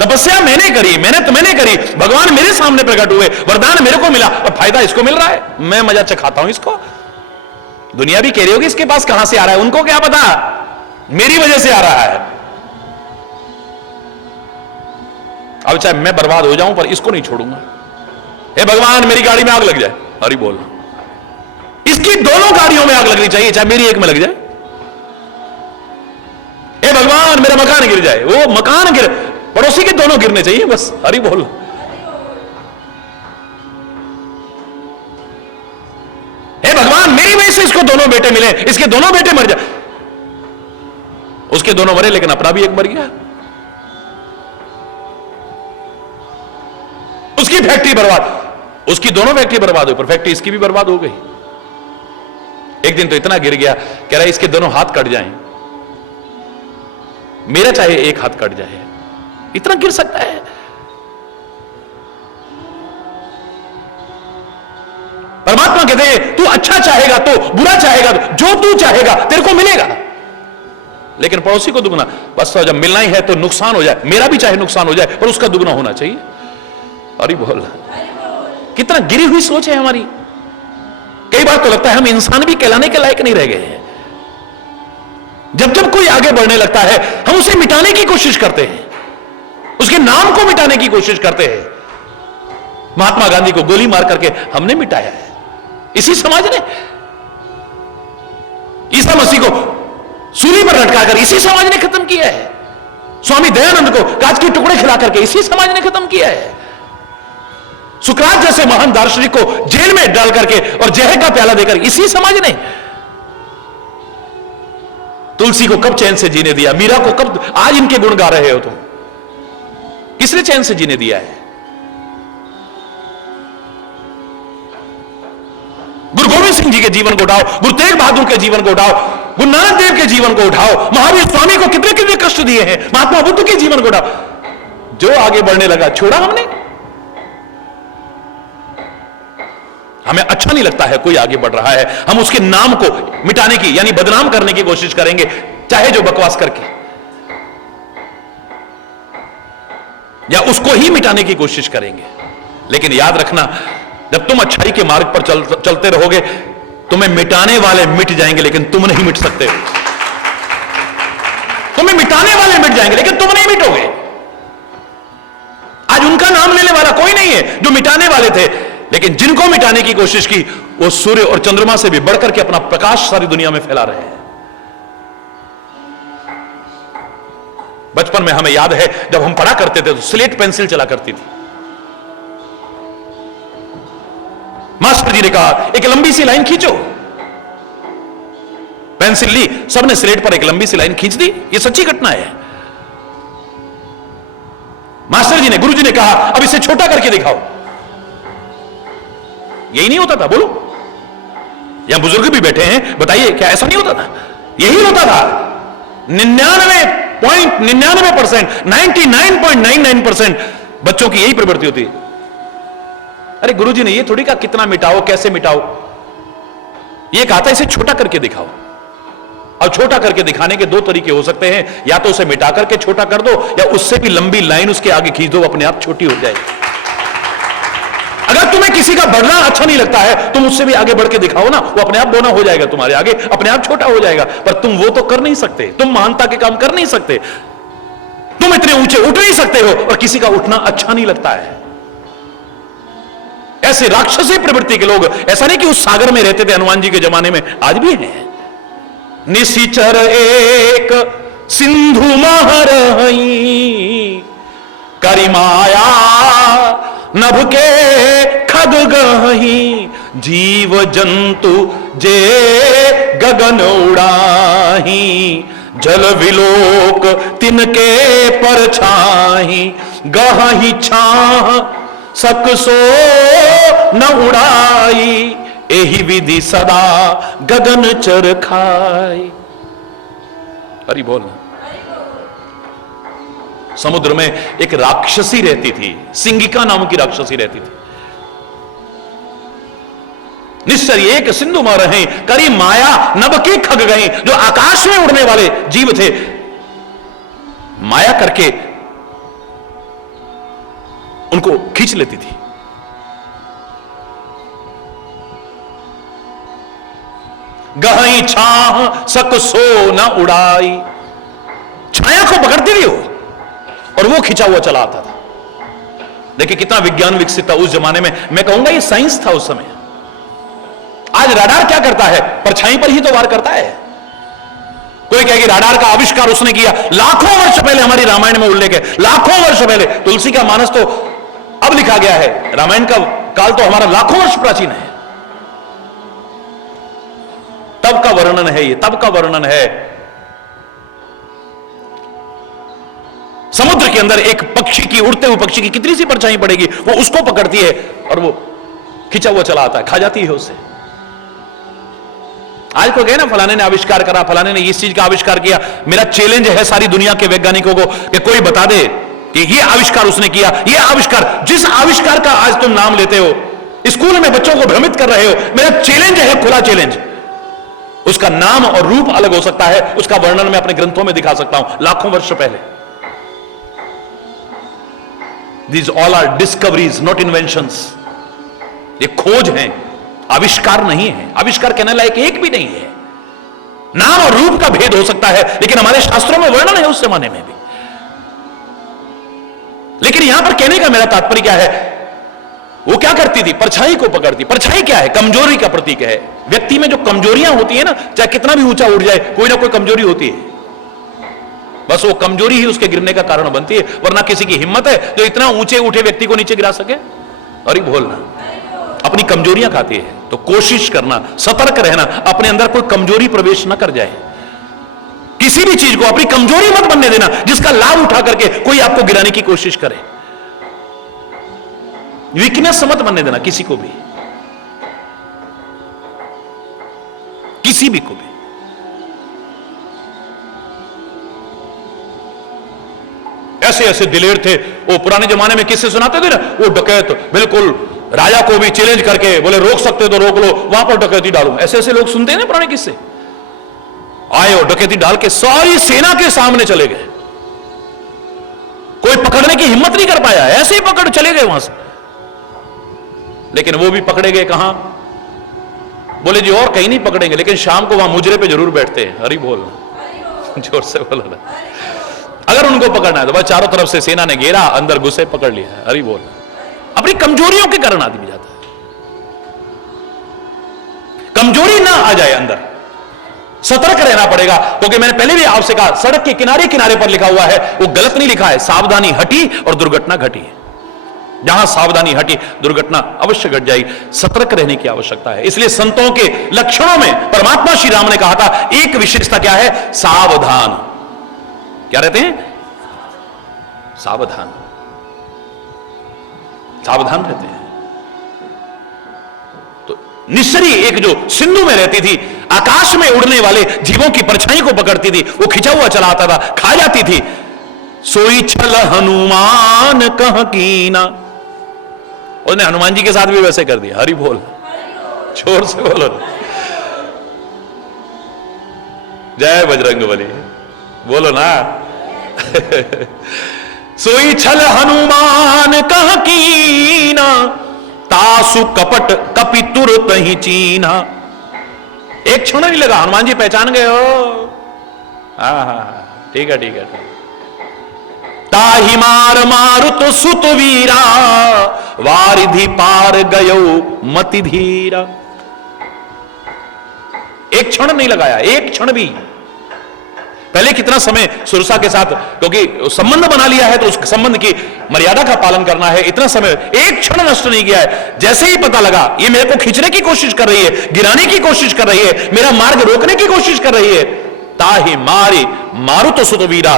तपस्या मैंने करी, मेहनत मैंने करी, भगवान मेरे सामने प्रकट हुए, वरदान मेरे को मिला, और फायदा इसको मिल रहा है, मैं मजा चखाता हूं इसको। दुनिया भी कह रही होगी इसके पास कहां से आ रहा है, उनको क्या पता, मेरी वजह से आ रहा है। अब चाहे मैं बर्बाद हो जाऊं पर इसको नहीं छोड़ूंगा। हे भगवान मेरी गाड़ी में आग लग जाए, हरि बोल, इसकी दोनों गाड़ियों में आग लगनी चाहिए, चाहे मेरी एक में लग जाए। हे भगवान मेरा मकान गिर जाए, वो मकान गिर, पड़ोसी के दोनों गिरने चाहिए बस। हरि बोल। हे भगवान मेरी वजह से इसको दोनों बेटे मिले, इसके दोनों बेटे मर जाए। उसके दोनों मरे लेकिन अपना भी एक मर गया, उसकी फैक्ट्री बर्बाद, उसकी दोनों फैक्ट्री बर्बाद हुई, पर फैक्ट्री इसकी भी बर्बाद हो गई। एक दिन तो इतना गिर गया, कह रहा है इसके दोनों हाथ कट जाएं, मेरा चाहे एक हाथ कट जाए। इतना गिर सकता है। परमात्मा कहते हैं तू अच्छा चाहेगा तो, बुरा चाहेगा तो, जो तू चाहेगा तेरे को मिलेगा, लेकिन पड़ोसी को दुगना। बस जब मिलना ही है तो नुकसान हो जाए, मेरा भी चाहे नुकसान हो जाए पर उसका दुगना होना चाहिए। और ही बोल, कितना गिरी हुई सोच है हमारी। कई बार तो लगता है हम इंसान भी कहलाने के लायक नहीं रह गए हैं। जब जब कोई आगे बढ़ने लगता है हम उसे मिटाने की कोशिश करते हैं, उसके नाम को मिटाने की कोशिश करते हैं। महात्मा गांधी को गोली मार करके हमने मिटाया है, इसी समाज ने। ईसा मसीह को सूली पर लटकाकर इसी समाज ने खत्म किया है। स्वामी दयानंद को कांच के टुकड़े खिला करके इसी समाज ने खत्म किया है। सुकरात जैसे महान दार्शनिक को जेल में डाल करके और जहर का प्याला देकर इसी समाज ने। तुलसी को कब चैन से जीने दिया, मीरा को कब, आज इनके गुण गा रहे हो तुम, किसने चैन से जीने दिया है? गुरु गोविंद सिंह जी के जीवन को उठाओ, गुरु तेग बहादुर के जीवन को उठाओ, गुरु नानक देव के जीवन को उठाओ, महावीर स्वामी को कितने कितने कष्ट दिए हैं, महात्मा बुद्ध के जीवन को उठाओ। जो आगे बढ़ने लगा छोड़ा हमने। हमें अच्छा नहीं लगता है कोई आगे बढ़ रहा है, हम उसके नाम को मिटाने की यानी बदनाम करने की कोशिश करेंगे, चाहे जो बकवास करके, या उसको ही मिटाने की कोशिश करेंगे। लेकिन याद रखना, जब तुम अच्छाई के मार्ग पर चलते रहोगे, तुम्हें मिटाने वाले मिट जाएंगे लेकिन तुम नहीं मिट सकते हो। तुम्हें मिटाने वाले मिट जाएंगे लेकिन तुम नहीं मिटोगे। आज उनका नाम लेने वाला कोई नहीं है जो मिटाने वाले थे, लेकिन जिनको मिटाने की कोशिश की वो सूर्य और चंद्रमा से भी बढ़कर के अपना प्रकाश सारी दुनिया में फैला रहे हैं। बचपन में हमें याद है जब हम पढ़ा करते थे तो स्लेट पेंसिल चला करती थी। मास्टर जी ने कहा एक लंबी सी लाइन खींचो, पेंसिल ली, सबने स्लेट पर एक लंबी सी लाइन खींच दी। यह सच्ची घटना है। मास्टर जी ने, गुरु जी ने कहा अब इसे छोटा करके दिखाओ। यही नहीं होता था? बोलो, यहां बुजुर्ग भी बैठे हैं, बताइए क्या ऐसा नहीं होता था? यही होता था। 99.99%, 99.99% बच्चों की यही प्रवृत्ति होती है। अरे गुरुजी ने ये थोड़ी कहा कितना मिटाओ, कैसे मिटाओ, ये कहा था इसे छोटा करके दिखाओ। और छोटा करके दिखाने के दो तरीके हो सकते हैं, या तो उसे मिटा करके छोटा कर दो, या उससे भी लंबी लाइन उसके आगे खींच दो, अपने आप छोटी हो जाएगी। अगर तुम्हें किसी का बढ़ना अच्छा नहीं लगता है, तुम उससे भी आगे बढ़ के दिखाओ ना, वो अपने आप बोना हो जाएगा तुम्हारे आगे, अपने आप छोटा हो जाएगा। पर तुम वो तो कर नहीं सकते, तुम महानता के काम कर नहीं सकते, तुम इतने ऊंचे उठ नहीं सकते हो, और किसी का उठना अच्छा नहीं लगता है। ऐसे राक्षसी प्रवृत्ति के लोग, ऐसा नहीं कि उस सागर में रहते थे हनुमान जी के जमाने में, आज भी हैं। निशिचर एक सिंधु महरही, करिमाया नभ के खद गही, जीव जंतु जे गगन उड़ाही, जल विलोक तिनके परछाही, गही छाह सकसो न उड़ाई, एहि विधि सदा गगन चर खाई। हरि बोल। समुद्र में एक राक्षसी रहती थी, सिंगिका नाम की राक्षसी रहती थी। निश्चर एक सिंधु में रहे, करी माया नभ के खग गए, जो आकाश में उड़ने वाले जीव थे, माया करके उनको खींच लेती थी। गहई छाह सकसो न उड़ाई, छाया को पकड़ती थी वो, और वो खिंचा हुआ चला आता था। देखिए कितना विज्ञान विकसित था उस जमाने में। मैं कहूंगा ये साइंस था उस समय। आज राडार क्या करता है? परछाई पर ही तो वार करता है। कोई कहेगी राडार का आविष्कार उसने किया, लाखों वर्ष पहले हमारी रामायण में उल्लेख है, लाखों वर्ष पहले। तुलसी का मानस तो अब लिखा गया है, रामायण का काल तो हमारा लाखों वर्ष प्राचीन है। तब का वर्णन है ये, तब का वर्णन है। समुद्र के अंदर एक पक्षी की, उड़ते हुए पक्षी की कितनी सी परछाई पड़ेगी, वो उसको पकड़ती है और वो खिंचा हुआ चला आता है, खा जाती है उसे। आज को गए ना फलाने ने आविष्कार करा, फलाने ने इस चीज का आविष्कार किया। मेरा चैलेंज है सारी दुनिया के वैज्ञानिकों को कि कोई बता दे कि ये आविष्कार उसने किया, ये आविष्कार। जिस आविष्कार का आज तुम नाम लेते हो, स्कूल में बच्चों को भ्रमित कर रहे हो, मेरा चैलेंज है, खुला चैलेंज। उसका नाम और रूप अलग हो सकता है, उसका वर्णन मैं अपने ग्रंथों में दिखा सकता हूं, लाखों वर्ष पहले। These all are discoveries, not inventions. ये खोज हैं, आविष्कार नहीं है। आविष्कार कहने लायक एक भी नहीं है। नाम और रूप का भेद हो सकता है, लेकिन हमारे शास्त्रों में वर्णन है उस जमाने में भी। लेकिन यहां पर कहने का मेरा तात्पर्य क्या है, वो क्या करती थी, परछाई को पकड़ती। परछाई क्या है, कमजोरी का प्रतीक है। व्यक्ति में जो कमजोरियां होती है ना, चाहे कितना भी ऊंचा उठ जाए, कोई ना कोई कमजोरी होती है। बस वो कमजोरी ही उसके गिरने का कारण बनती है, वरना किसी की हिम्मत है जो इतना ऊंचे उठे व्यक्ति को नीचे गिरा सके? अरे बोलना, अपनी कमजोरियां खाती है। तो कोशिश करना, सतर्क रहना, अपने अंदर कोई कमजोरी प्रवेश न कर जाए। किसी भी चीज को अपनी कमजोरी मत बनने देना जिसका लाभ उठा करके कोई आपको गिराने की कोशिश करे। वीकनेस मत बनने देना किसी को भी, किसी भी को भी। ऐसे ऐसे दिलेर थे वो, पुराने जमाने में किससे सुनाते थे ना, वो डकैत बिल्कुल राजा को भी चैलेंज करके बोले रोक सकते तो रोक लो, वहां पर डकैती डालू। ऐसे ऐसे लोग सुनते हैं ना पुराने किस्से। आए और डकैती डाल के सारी सेना के सामने चले गए, कोई पकड़ने की हिम्मत नहीं कर पाया, ऐसे ही पकड़ चले गए वहां से। लेकिन वो भी पकड़े गए कहां, बोले जी और कहीं नहीं पकड़ेंगे, लेकिन शाम को वहां मुजरे पे जरूर बैठते हैं। हरि बोल, जोर से बोलो ना। अगर उनको पकड़ना है तो बस चारों तरफ से सेना ने घेरा, अंदर घुसे, पकड़ लिया। हरि बोल। अपनी कमजोरियों के कारण आदमी जाता है, कमजोरी ना आ जाए अंदर, सतर्क रहना पड़ेगा। क्योंकि मैंने पहले भी आपसे कहा, सड़क के किनारे किनारे पर लिखा हुआ है, वो गलत नहीं लिखा है, सावधानी हटी और दुर्घटना घटी। जहां सावधानी हटी दुर्घटना अवश्य घट जाएगी। सतर्क रहने की आवश्यकता है। इसलिए संतों के लक्षणों में परमात्मा श्री राम ने कहा था, एक विशेषता क्या है, सावधान। क्या रहते हैं, सावधान, सावधान रहते हैं। तो निश्चरी एक जो सिंधु में रहती थी, आकाश में उड़ने वाले जीवों की परछाई को पकड़ती थी, वो खिंचा हुआ चला आता था, खा जाती थी। सोई छल हनुमान कह कीना, उसने हनुमान जी के साथ भी वैसे कर दिया। हरि बोल, जोर से बोलो, जय बजरंगबली, बोलो ना। सोई छल हनुमान कह कीना, तासु कपट कपि तुरत ही चीना। एक क्षण नहीं लगा, हनुमान जी पहचान गए हो। हाँ, ठीक है ठीक है, ठीक। ताहि मार मारुत सुत वीरा, वारिधि पार गयो मति धीरा। एक क्षण नहीं लगाया, एक क्षण भी। पहले कितना समय सुरसा के साथ, क्योंकि संबंध बना लिया है तो उस संबंध की मर्यादा का पालन करना है, इतना समय एक क्षण नष्ट नहीं किया है। जैसे ही पता लगा ये मेरे को खींचने की कोशिश कर रही है, गिराने की कोशिश कर रही है, मेरा मार्ग रोकने की कोशिश कर रही है, ताहि मारी मारुत सुत वीरा।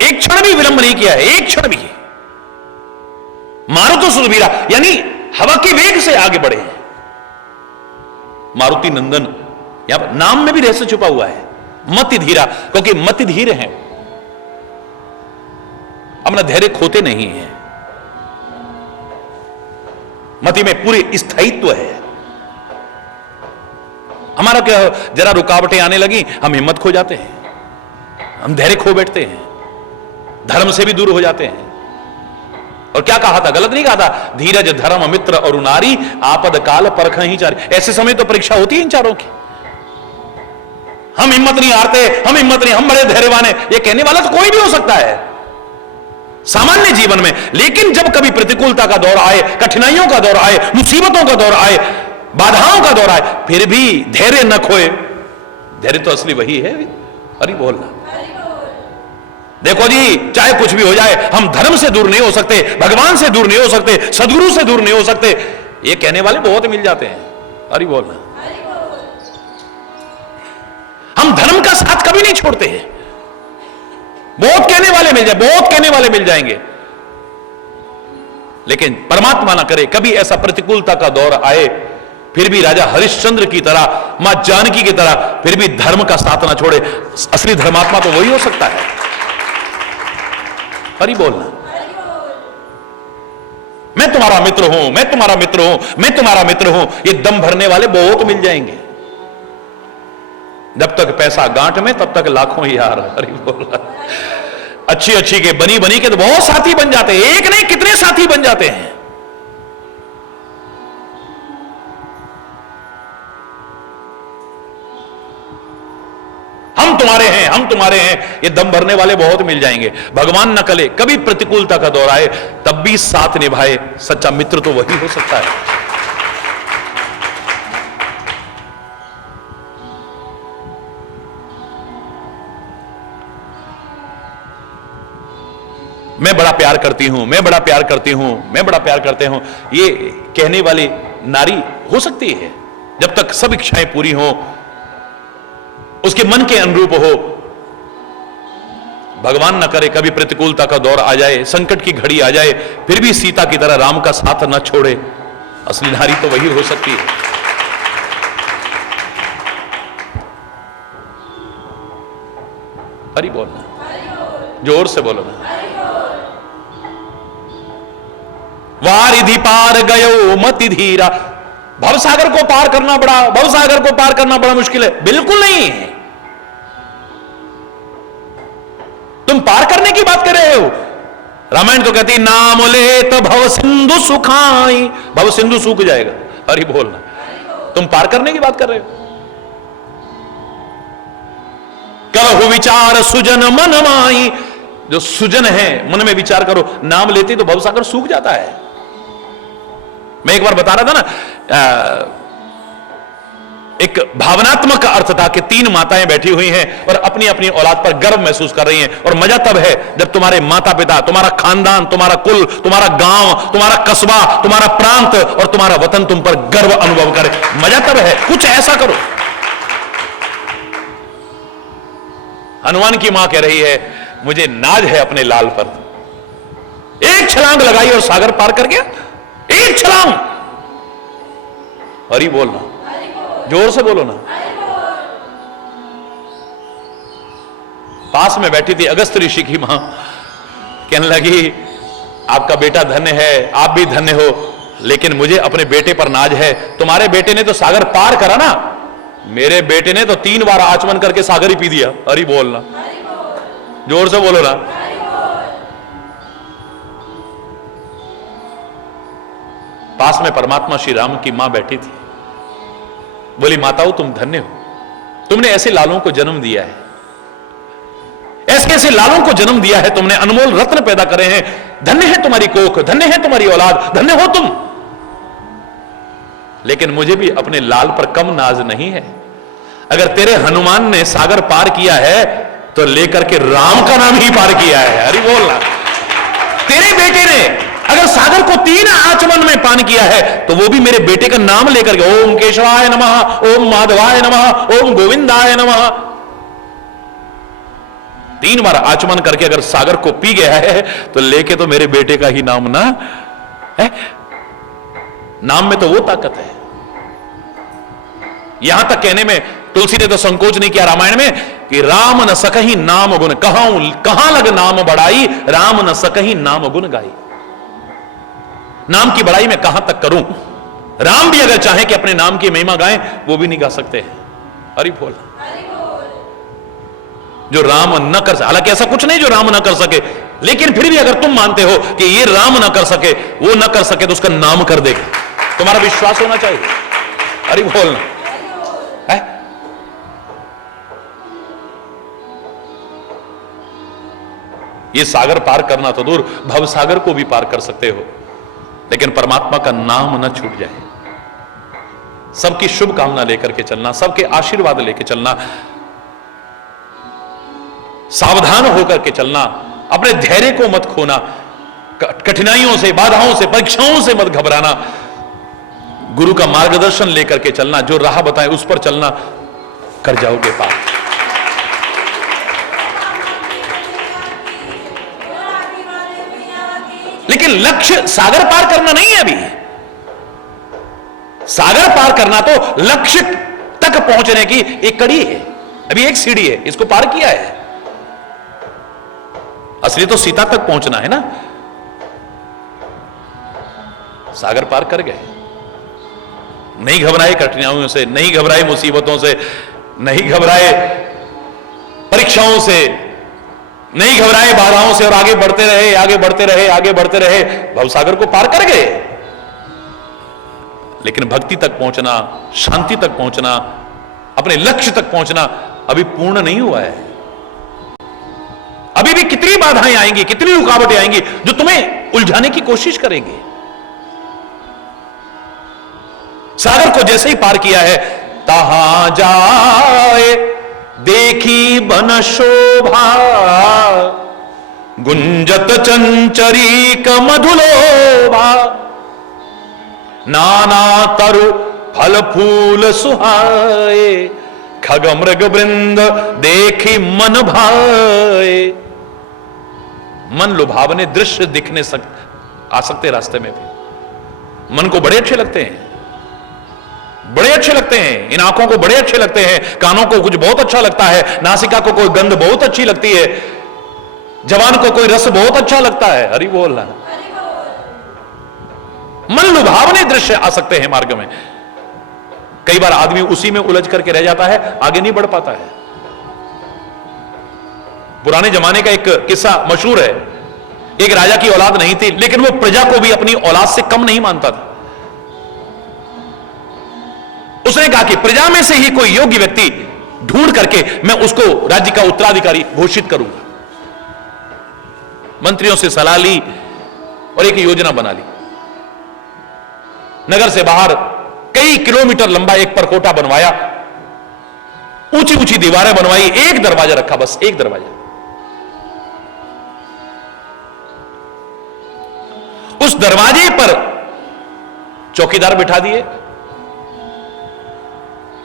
एक क्षण भी विलंब नहीं किया है, एक क्षण भी। मारुत सुत वीरा यानी हवा के वेग से आगे बढ़े हैं। मारुति नंदन, यहां पर नाम में भी रहस्य छुपा हुआ है। मति धीरा, क्योंकि मति धीर है, अपना धैर्य खोते नहीं है, मति में पूरी स्थायित्व है। हमारा क्या, जरा रुकावटें आने लगी हम हिम्मत खो जाते हैं, हम धैर्य खो बैठते हैं, धर्म से भी दूर हो जाते हैं। और क्या कहा था, गलत नहीं कहा था, धीरज धर्म मित्र और नारी, आपद काल परख ही चारी। ऐसे समय तो परीक्षा होती है इन चारों की। हम हिम्मत नहीं हारते, हम हिम्मत नहीं, हम बड़े धैर्यवान हैं, ये कहने वाला तो कोई भी हो सकता है सामान्य जीवन में। लेकिन जब कभी प्रतिकूलता का दौर आए, कठिनाइयों का दौर आए, मुसीबतों का दौर आए, बाधाओं का दौर आए, फिर भी धैर्य न खोए। धैर्य तो असली वही है। अरे बोलना, देखो जी, चाहे कुछ भी हो जाए, हम धर्म से दूर नहीं हो सकते, भगवान से दूर नहीं हो सकते, सदगुरु से दूर नहीं हो सकते, ये कहने वाले बहुत मिल जाते हैं। अरे बोलना, हम धर्म का साथ कभी नहीं छोड़ते हैं। बहुत कहने वाले मिल जाए, बहुत कहने वाले मिल जाएंगे, लेकिन परमात्मा ना करे कभी ऐसा प्रतिकूलता का दौर आए, फिर भी राजा हरिश्चंद्र की तरह, मां जानकी की तरह, फिर भी धर्म का साथ ना छोड़े। असली धर्मात्मा तो वही हो सकता है। हरि बोलना, मैं तुम्हारा मित्र हूं, मैं तुम्हारा मित्र हूं, मैं तुम्हारा मित्र हूं, ये दम भरने वाले बहुत मिल जाएंगे। जब तक पैसा गांठ में तब तक लाखों यार। हरि बोल। अच्छी अच्छी के बनी बनी के तो बहुत साथी बन जाते हैं, एक नहीं कितने साथी बन जाते हैं। हम तुम्हारे हैं, हम तुम्हारे हैं, ये दम भरने वाले बहुत मिल जाएंगे। भगवान न करे कभी प्रतिकूलता का दौर आए तब भी साथ निभाए, सच्चा मित्र तो वही हो सकता है। मैं बड़ा प्यार करती हूं, मैं बड़ा प्यार करती हूं, मैं बड़ा प्यार करते हूं, ये कहने वाली नारी हो सकती है जब तक सब इच्छाएं पूरी हों, उसके मन के अनुरूप हो। भगवान न करे कभी प्रतिकूलता का दौर आ जाए, संकट की घड़ी आ जाए, फिर भी सीता की तरह राम का साथ न छोड़े, असली नारी तो वही हो सकती है। हरि बोलना, जोर से बोलो ना। वारिधि पार गयो मति धीरा। भवसागर को पार करना भवसागर को पार करना बड़ा मुश्किल है, बिल्कुल नहीं है। तुम पार करने की बात कर रहे हो। रामायण तो कहती नाम ले तो भव सिंधु सुखाई, भव सिंधु सूख जाएगा। हरि बोलना, तुम पार करने की बात कर रहे हो। करहु विचार सुजन मन माई, जो सुजन है मन में विचार करो, नाम लेते तो भवसागर सूख जाता है। मैं एक बार बता रहा था ना, एक भावनात्मक अर्थ था कि 3 माताएं बैठी हुई हैं और अपनी अपनी औलाद पर गर्व महसूस कर रही हैं। और मजा तब है जब तुम्हारे माता पिता, तुम्हारा खानदान, तुम्हारा कुल, तुम्हारा गांव, तुम्हारा कस्बा, तुम्हारा प्रांत और तुम्हारा वतन तुम पर गर्व अनुभव करे। मजा तब है, कुछ ऐसा करो। हनुमान की मां कह रही है मुझे नाज है अपने लाल पर। एक छलांग लगाई और सागर पार कर गया, एक छलांग। हरि बोलना, जोर से बोलो ना। पास में बैठी थी अगस्त ऋषि की मां, कहने लगी आपका बेटा धन्य है, आप भी धन्य हो, लेकिन मुझे अपने बेटे पर नाज है। तुम्हारे बेटे ने तो सागर पार करा ना, मेरे बेटे ने तो 3 बार आचमन करके सागर ही पी दिया। हरि बोलना, जोर से बोलो ना। पास में परमात्मा श्री राम की मां बैठी थी, बोली माताओं तुम धन्य हो, तुमने ऐसे लालों को जन्म दिया है, ऐसे ऐसे लालों को जन्म दिया है, तुमने अनमोल रत्न पैदा करे हैं। धन्य है तुम्हारी कोख, धन्य है तुम्हारी औलाद, धन्य हो तुम। लेकिन मुझे भी अपने लाल पर कम नाज नहीं है। अगर तेरे हनुमान ने सागर पार किया है तो लेकर के राम का नाम ही पार किया है। हरि बोलना, तेरे बेटे ने अगर सागर को 3 आचमन में पान किया है तो वो भी मेरे बेटे का नाम लेकर के ओम केशवाय नमः, ओम माधवाय नमः, ओम गोविंदाय नमः, 3 बार आचमन करके अगर सागर को पी गया है तो लेके तो मेरे बेटे का ही नाम ना है। नाम में तो वो ताकत है। यहां तक कहने में तुलसी ने तो संकोच नहीं किया रामायण में कि राम न सकही नाम गुण, कहां लग नाम बढ़ाई, राम न सकही नाम गुण गाई। नाम की बड़ाई मैं कहां तक करूं। राम भी अगर चाहे कि अपने नाम की महिमा गाएं, वो भी नहीं गा सकते हैं। हरि बोल, जो राम न कर सके, हालांकि ऐसा कुछ नहीं जो राम न कर सके, लेकिन फिर भी अगर तुम मानते हो कि ये राम न कर सके, वो न कर सके, तो उसका नाम कर देगा। तुम्हारा विश्वास होना चाहिए। हरि बोलना है। ये सागर पार करना तो दूर, भव सागर को भी पार कर सकते हो, लेकिन परमात्मा का नाम न छूट जाए। सबकी शुभ कामना लेकर के चलना, सबके आशीर्वाद लेकर चलना, सावधान होकर के चलना, अपने धैर्य को मत खोना, कठिनाइयों से, बाधाओं से, परीक्षाओं से मत घबराना, गुरु का मार्गदर्शन लेकर के चलना, जो राह बताए उस पर चलना, कर जाओगे पार। लेकिन लक्ष्य सागर पार करना नहीं है। अभी सागर पार करना तो लक्ष्य तक पहुंचने की एक कड़ी है, अभी एक सीढ़ी है, इसको पार किया है। असली तो सीता तक पहुंचना है ना। सागर पार कर गए, नहीं घबराए कठिनाइयों से, नहीं घबराए मुसीबतों से, नहीं घबराए परीक्षाओं से, नहीं घबराए बाधाओं से और आगे बढ़ते रहे, आगे बढ़ते रहे, आगे बढ़ते रहे, भवसागर को पार कर गए। लेकिन भक्ति तक पहुंचना, शांति तक पहुंचना, अपने लक्ष्य तक पहुंचना अभी पूर्ण नहीं हुआ है। अभी भी कितनी बाधाएं आएंगी, कितनी रुकावटें आएंगी जो तुम्हें उलझाने की कोशिश करेंगे। सागर को जैसे ही पार किया है, तहां जाए देखी बन शोभा, गुंजत चंचरीक मधुलोभा, नाना तरु फल फूल सुहाए, खग मृग वृंद देखी मन भाए। मन लुभावने दृश्य दिखने आ सकते रास्ते में भी, मन को बड़े अच्छे लगते हैं, बड़े अच्छे लगते हैं। इन आंखों को बड़े अच्छे लगते हैं, कानों को कुछ बहुत अच्छा लगता है, नासिका को कोई गंध बहुत अच्छी लगती है, जवान को कोई रस बहुत अच्छा लगता है। हरि बोल रहा, मन लुभावने दृश्य आ सकते हैं मार्ग में। कई बार आदमी उसी में उलझ करके रह जाता है, आगे नहीं बढ़ पाता है। पुराने जमाने का एक किस्सा मशहूर है। एक राजा की औलाद नहीं थी, लेकिन वो प्रजा को भी अपनी औलाद से कम नहीं मानता था। उसने कहा कि प्रजा में से ही कोई योग्य व्यक्ति ढूंढ करके मैं उसको राज्य का उत्तराधिकारी घोषित करूंगा। मंत्रियों से सलाह ली और एक योजना बना ली। नगर से बाहर कई किलोमीटर लंबा एक परकोटा बनवाया, ऊंची ऊंची दीवारें बनवाई, एक दरवाजा रखा, बस एक दरवाजा। उस दरवाजे पर चौकीदार बिठा दिए।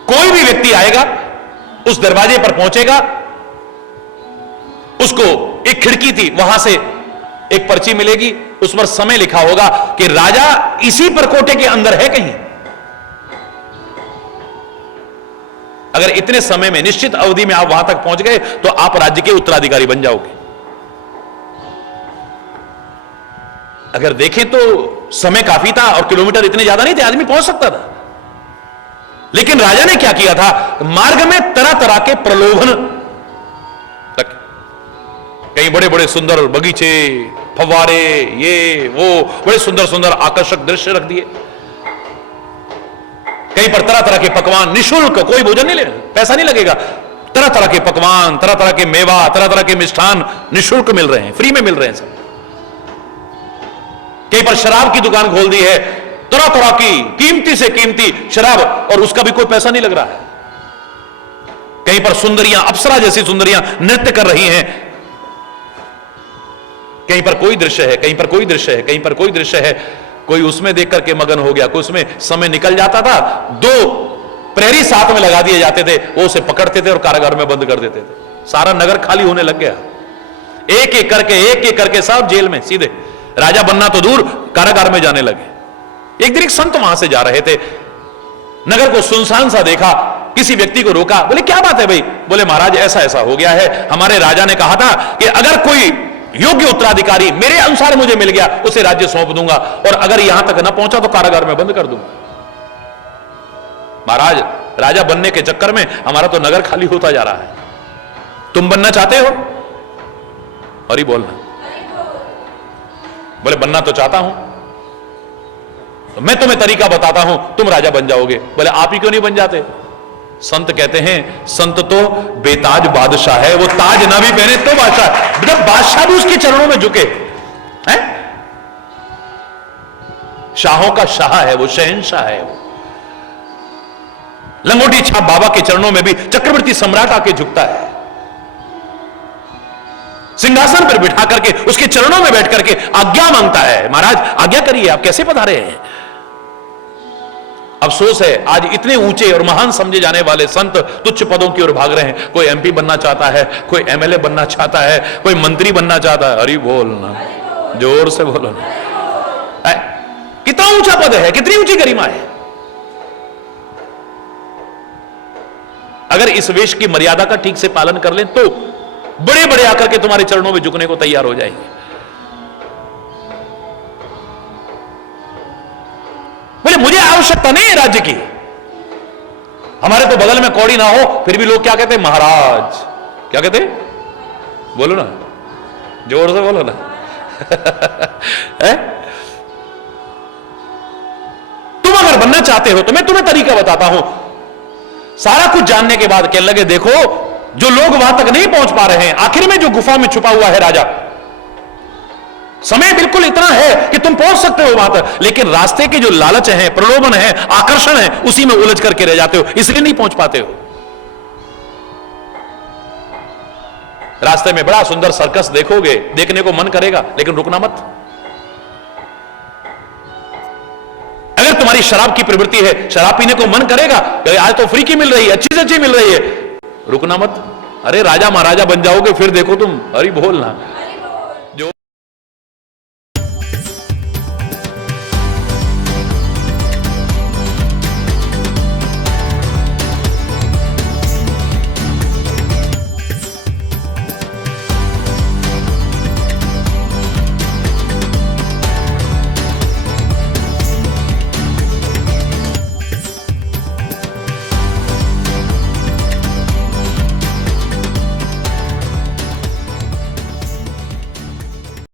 कोई भी व्यक्ति आएगा, उस दरवाजे पर पहुंचेगा, उसको एक खिड़की थी, वहां से एक पर्ची मिलेगी, उस पर समय लिखा होगा कि राजा इसी परकोटे के अंदर है कहीं। अगर इतने समय में, निश्चित अवधि में आप वहां तक पहुंच गए तो आप राज्य के उत्तराधिकारी बन जाओगे। अगर देखें तो समय काफी था और किलोमीटर इतने ज्यादा नहीं थे, आदमी पहुंच सकता था। लेकिन राजा ने क्या किया था, मार्ग में तरह तरह के प्रलोभन रखे। कहीं बड़े बड़े सुंदर बगीचे, फव्वारे, ये वो बड़े सुंदर सुंदर आकर्षक दृश्य रख दिए। कहीं पर तरह तरह के पकवान निःशुल्क, कोई भोजन नहीं लेना, पैसा नहीं लगेगा। तरह तरह के पकवान, तरह तरह के मेवा, तरह तरह के मिष्ठान निःशुल्क मिल रहे हैं, फ्री में मिल रहे हैं सब। कहीं पर शराब की दुकान खोल दी है, तरह तरह की कीमती से कीमती शराब, और उसका भी कोई पैसा नहीं लग रहा है। कहीं पर सुंदरियां, अप्सरा जैसी सुंदरियां नृत्य कर रही हैं। कहीं पर कोई दृश्य है, कहीं पर कोई दृश्य है, कहीं पर कोई दृश्य है। कोई उसमें देख करके मगन हो गया, कोई उसमें समय निकल जाता था। 2 प्रहरी साथ में लगा दिए जाते थे, वो उसे पकड़ते थे और कारागार में बंद कर देते थे। सारा नगर खाली होने लग गया। एक एक करके सब जेल में, सीधे राजा बनना तो दूर, कारागार में जाने लगे। एक दिन एक संत वहां से जा रहे थे, नगर को सुनसान सा देखा, किसी व्यक्ति को रोका, बोले क्या बात है भाई? बोले महाराज ऐसा ऐसा हो गया है, हमारे राजा ने कहा था कि अगर कोई योग्य उत्तराधिकारी मेरे अनुसार मुझे मिल गया, उसे राज्य सौंप दूंगा, और अगर यहां तक न पहुंचा तो कारागार में बंद कर दूंगा। महाराज, राजा बनने के चक्कर में हमारा तो नगर खाली होता जा रहा है, तुम बनना चाहते हो? अरे बोलना। बोले बनना तो चाहता हूं, तो मैं तुम्हें तरीका बताता हूं, तुम राजा बन जाओगे। बोले आप ही क्यों नहीं बन जाते? संत कहते हैं, संत तो बेताज बादशाह है, वो ताज ना भी पहने तो बादशाह। जब बादशाह भी उसके चरणों में झुके हैं, शाहों का शाह है वो, शहंशाह है वो। लंगोटी छाप बाबा के चरणों में भी चक्रवर्ती सम्राट आके झुकता है। सिंहासन पर बिठा करके उसके चरणों में बैठ करके आज्ञा मांगता है, महाराज आज्ञा करिए, आप कैसे पधारे हैं। अफसोस है आज इतने ऊंचे और महान समझे जाने वाले संत तुच्छ पदों की ओर भाग रहे हैं। कोई एमपी बनना चाहता है, कोई एमएलए बनना चाहता है, कोई मंत्री बनना चाहता है। अरे बोलना, जोर से बोलो ना। कितना ऊंचा पद है, कितनी ऊंची गरिमा है। अगर इस वेश की मर्यादा का ठीक से पालन कर लें तो बड़े बड़े आकर के तुम्हारे चरणों में झुकने को तैयार हो जाएंगे। बोले मुझे आवश्यकता नहीं है राज्य की, हमारे तो बगल में कौड़ी ना हो फिर भी लोग क्या कहते हैं, महाराज। क्या कहते हैं, बोलो ना, जोर से बोलो ना। है? तुम अगर बनना चाहते हो तो मैं तुम्हें तरीका बताता हूं। सारा कुछ जानने के बाद कहने लगे, देखो जो लोग वहां तक नहीं पहुंच पा रहे हैं, आखिर में जो गुफा में छुपा हुआ है राजा, समय बिल्कुल इतना है कि तुम पहुंच सकते हो वहां तक, लेकिन रास्ते के जो लालच है, प्रलोभन है, आकर्षण है, उसी में उलझ करके रह जाते हो, इसलिए नहीं पहुंच पाते हो। रास्ते में बड़ा सुंदर सर्कस देखोगे, देखने को मन करेगा, लेकिन रुकना मत। अगर तुम्हारी शराब की प्रवृत्ति है, शराब पीने को मन करेगा, आज तो फ्री की मिल रही है, अच्छी से अच्छी मिल रही है, रुकना मत। अरे राजा महाराजा बन जाओगे फिर देखो तुम, अरे बोलना।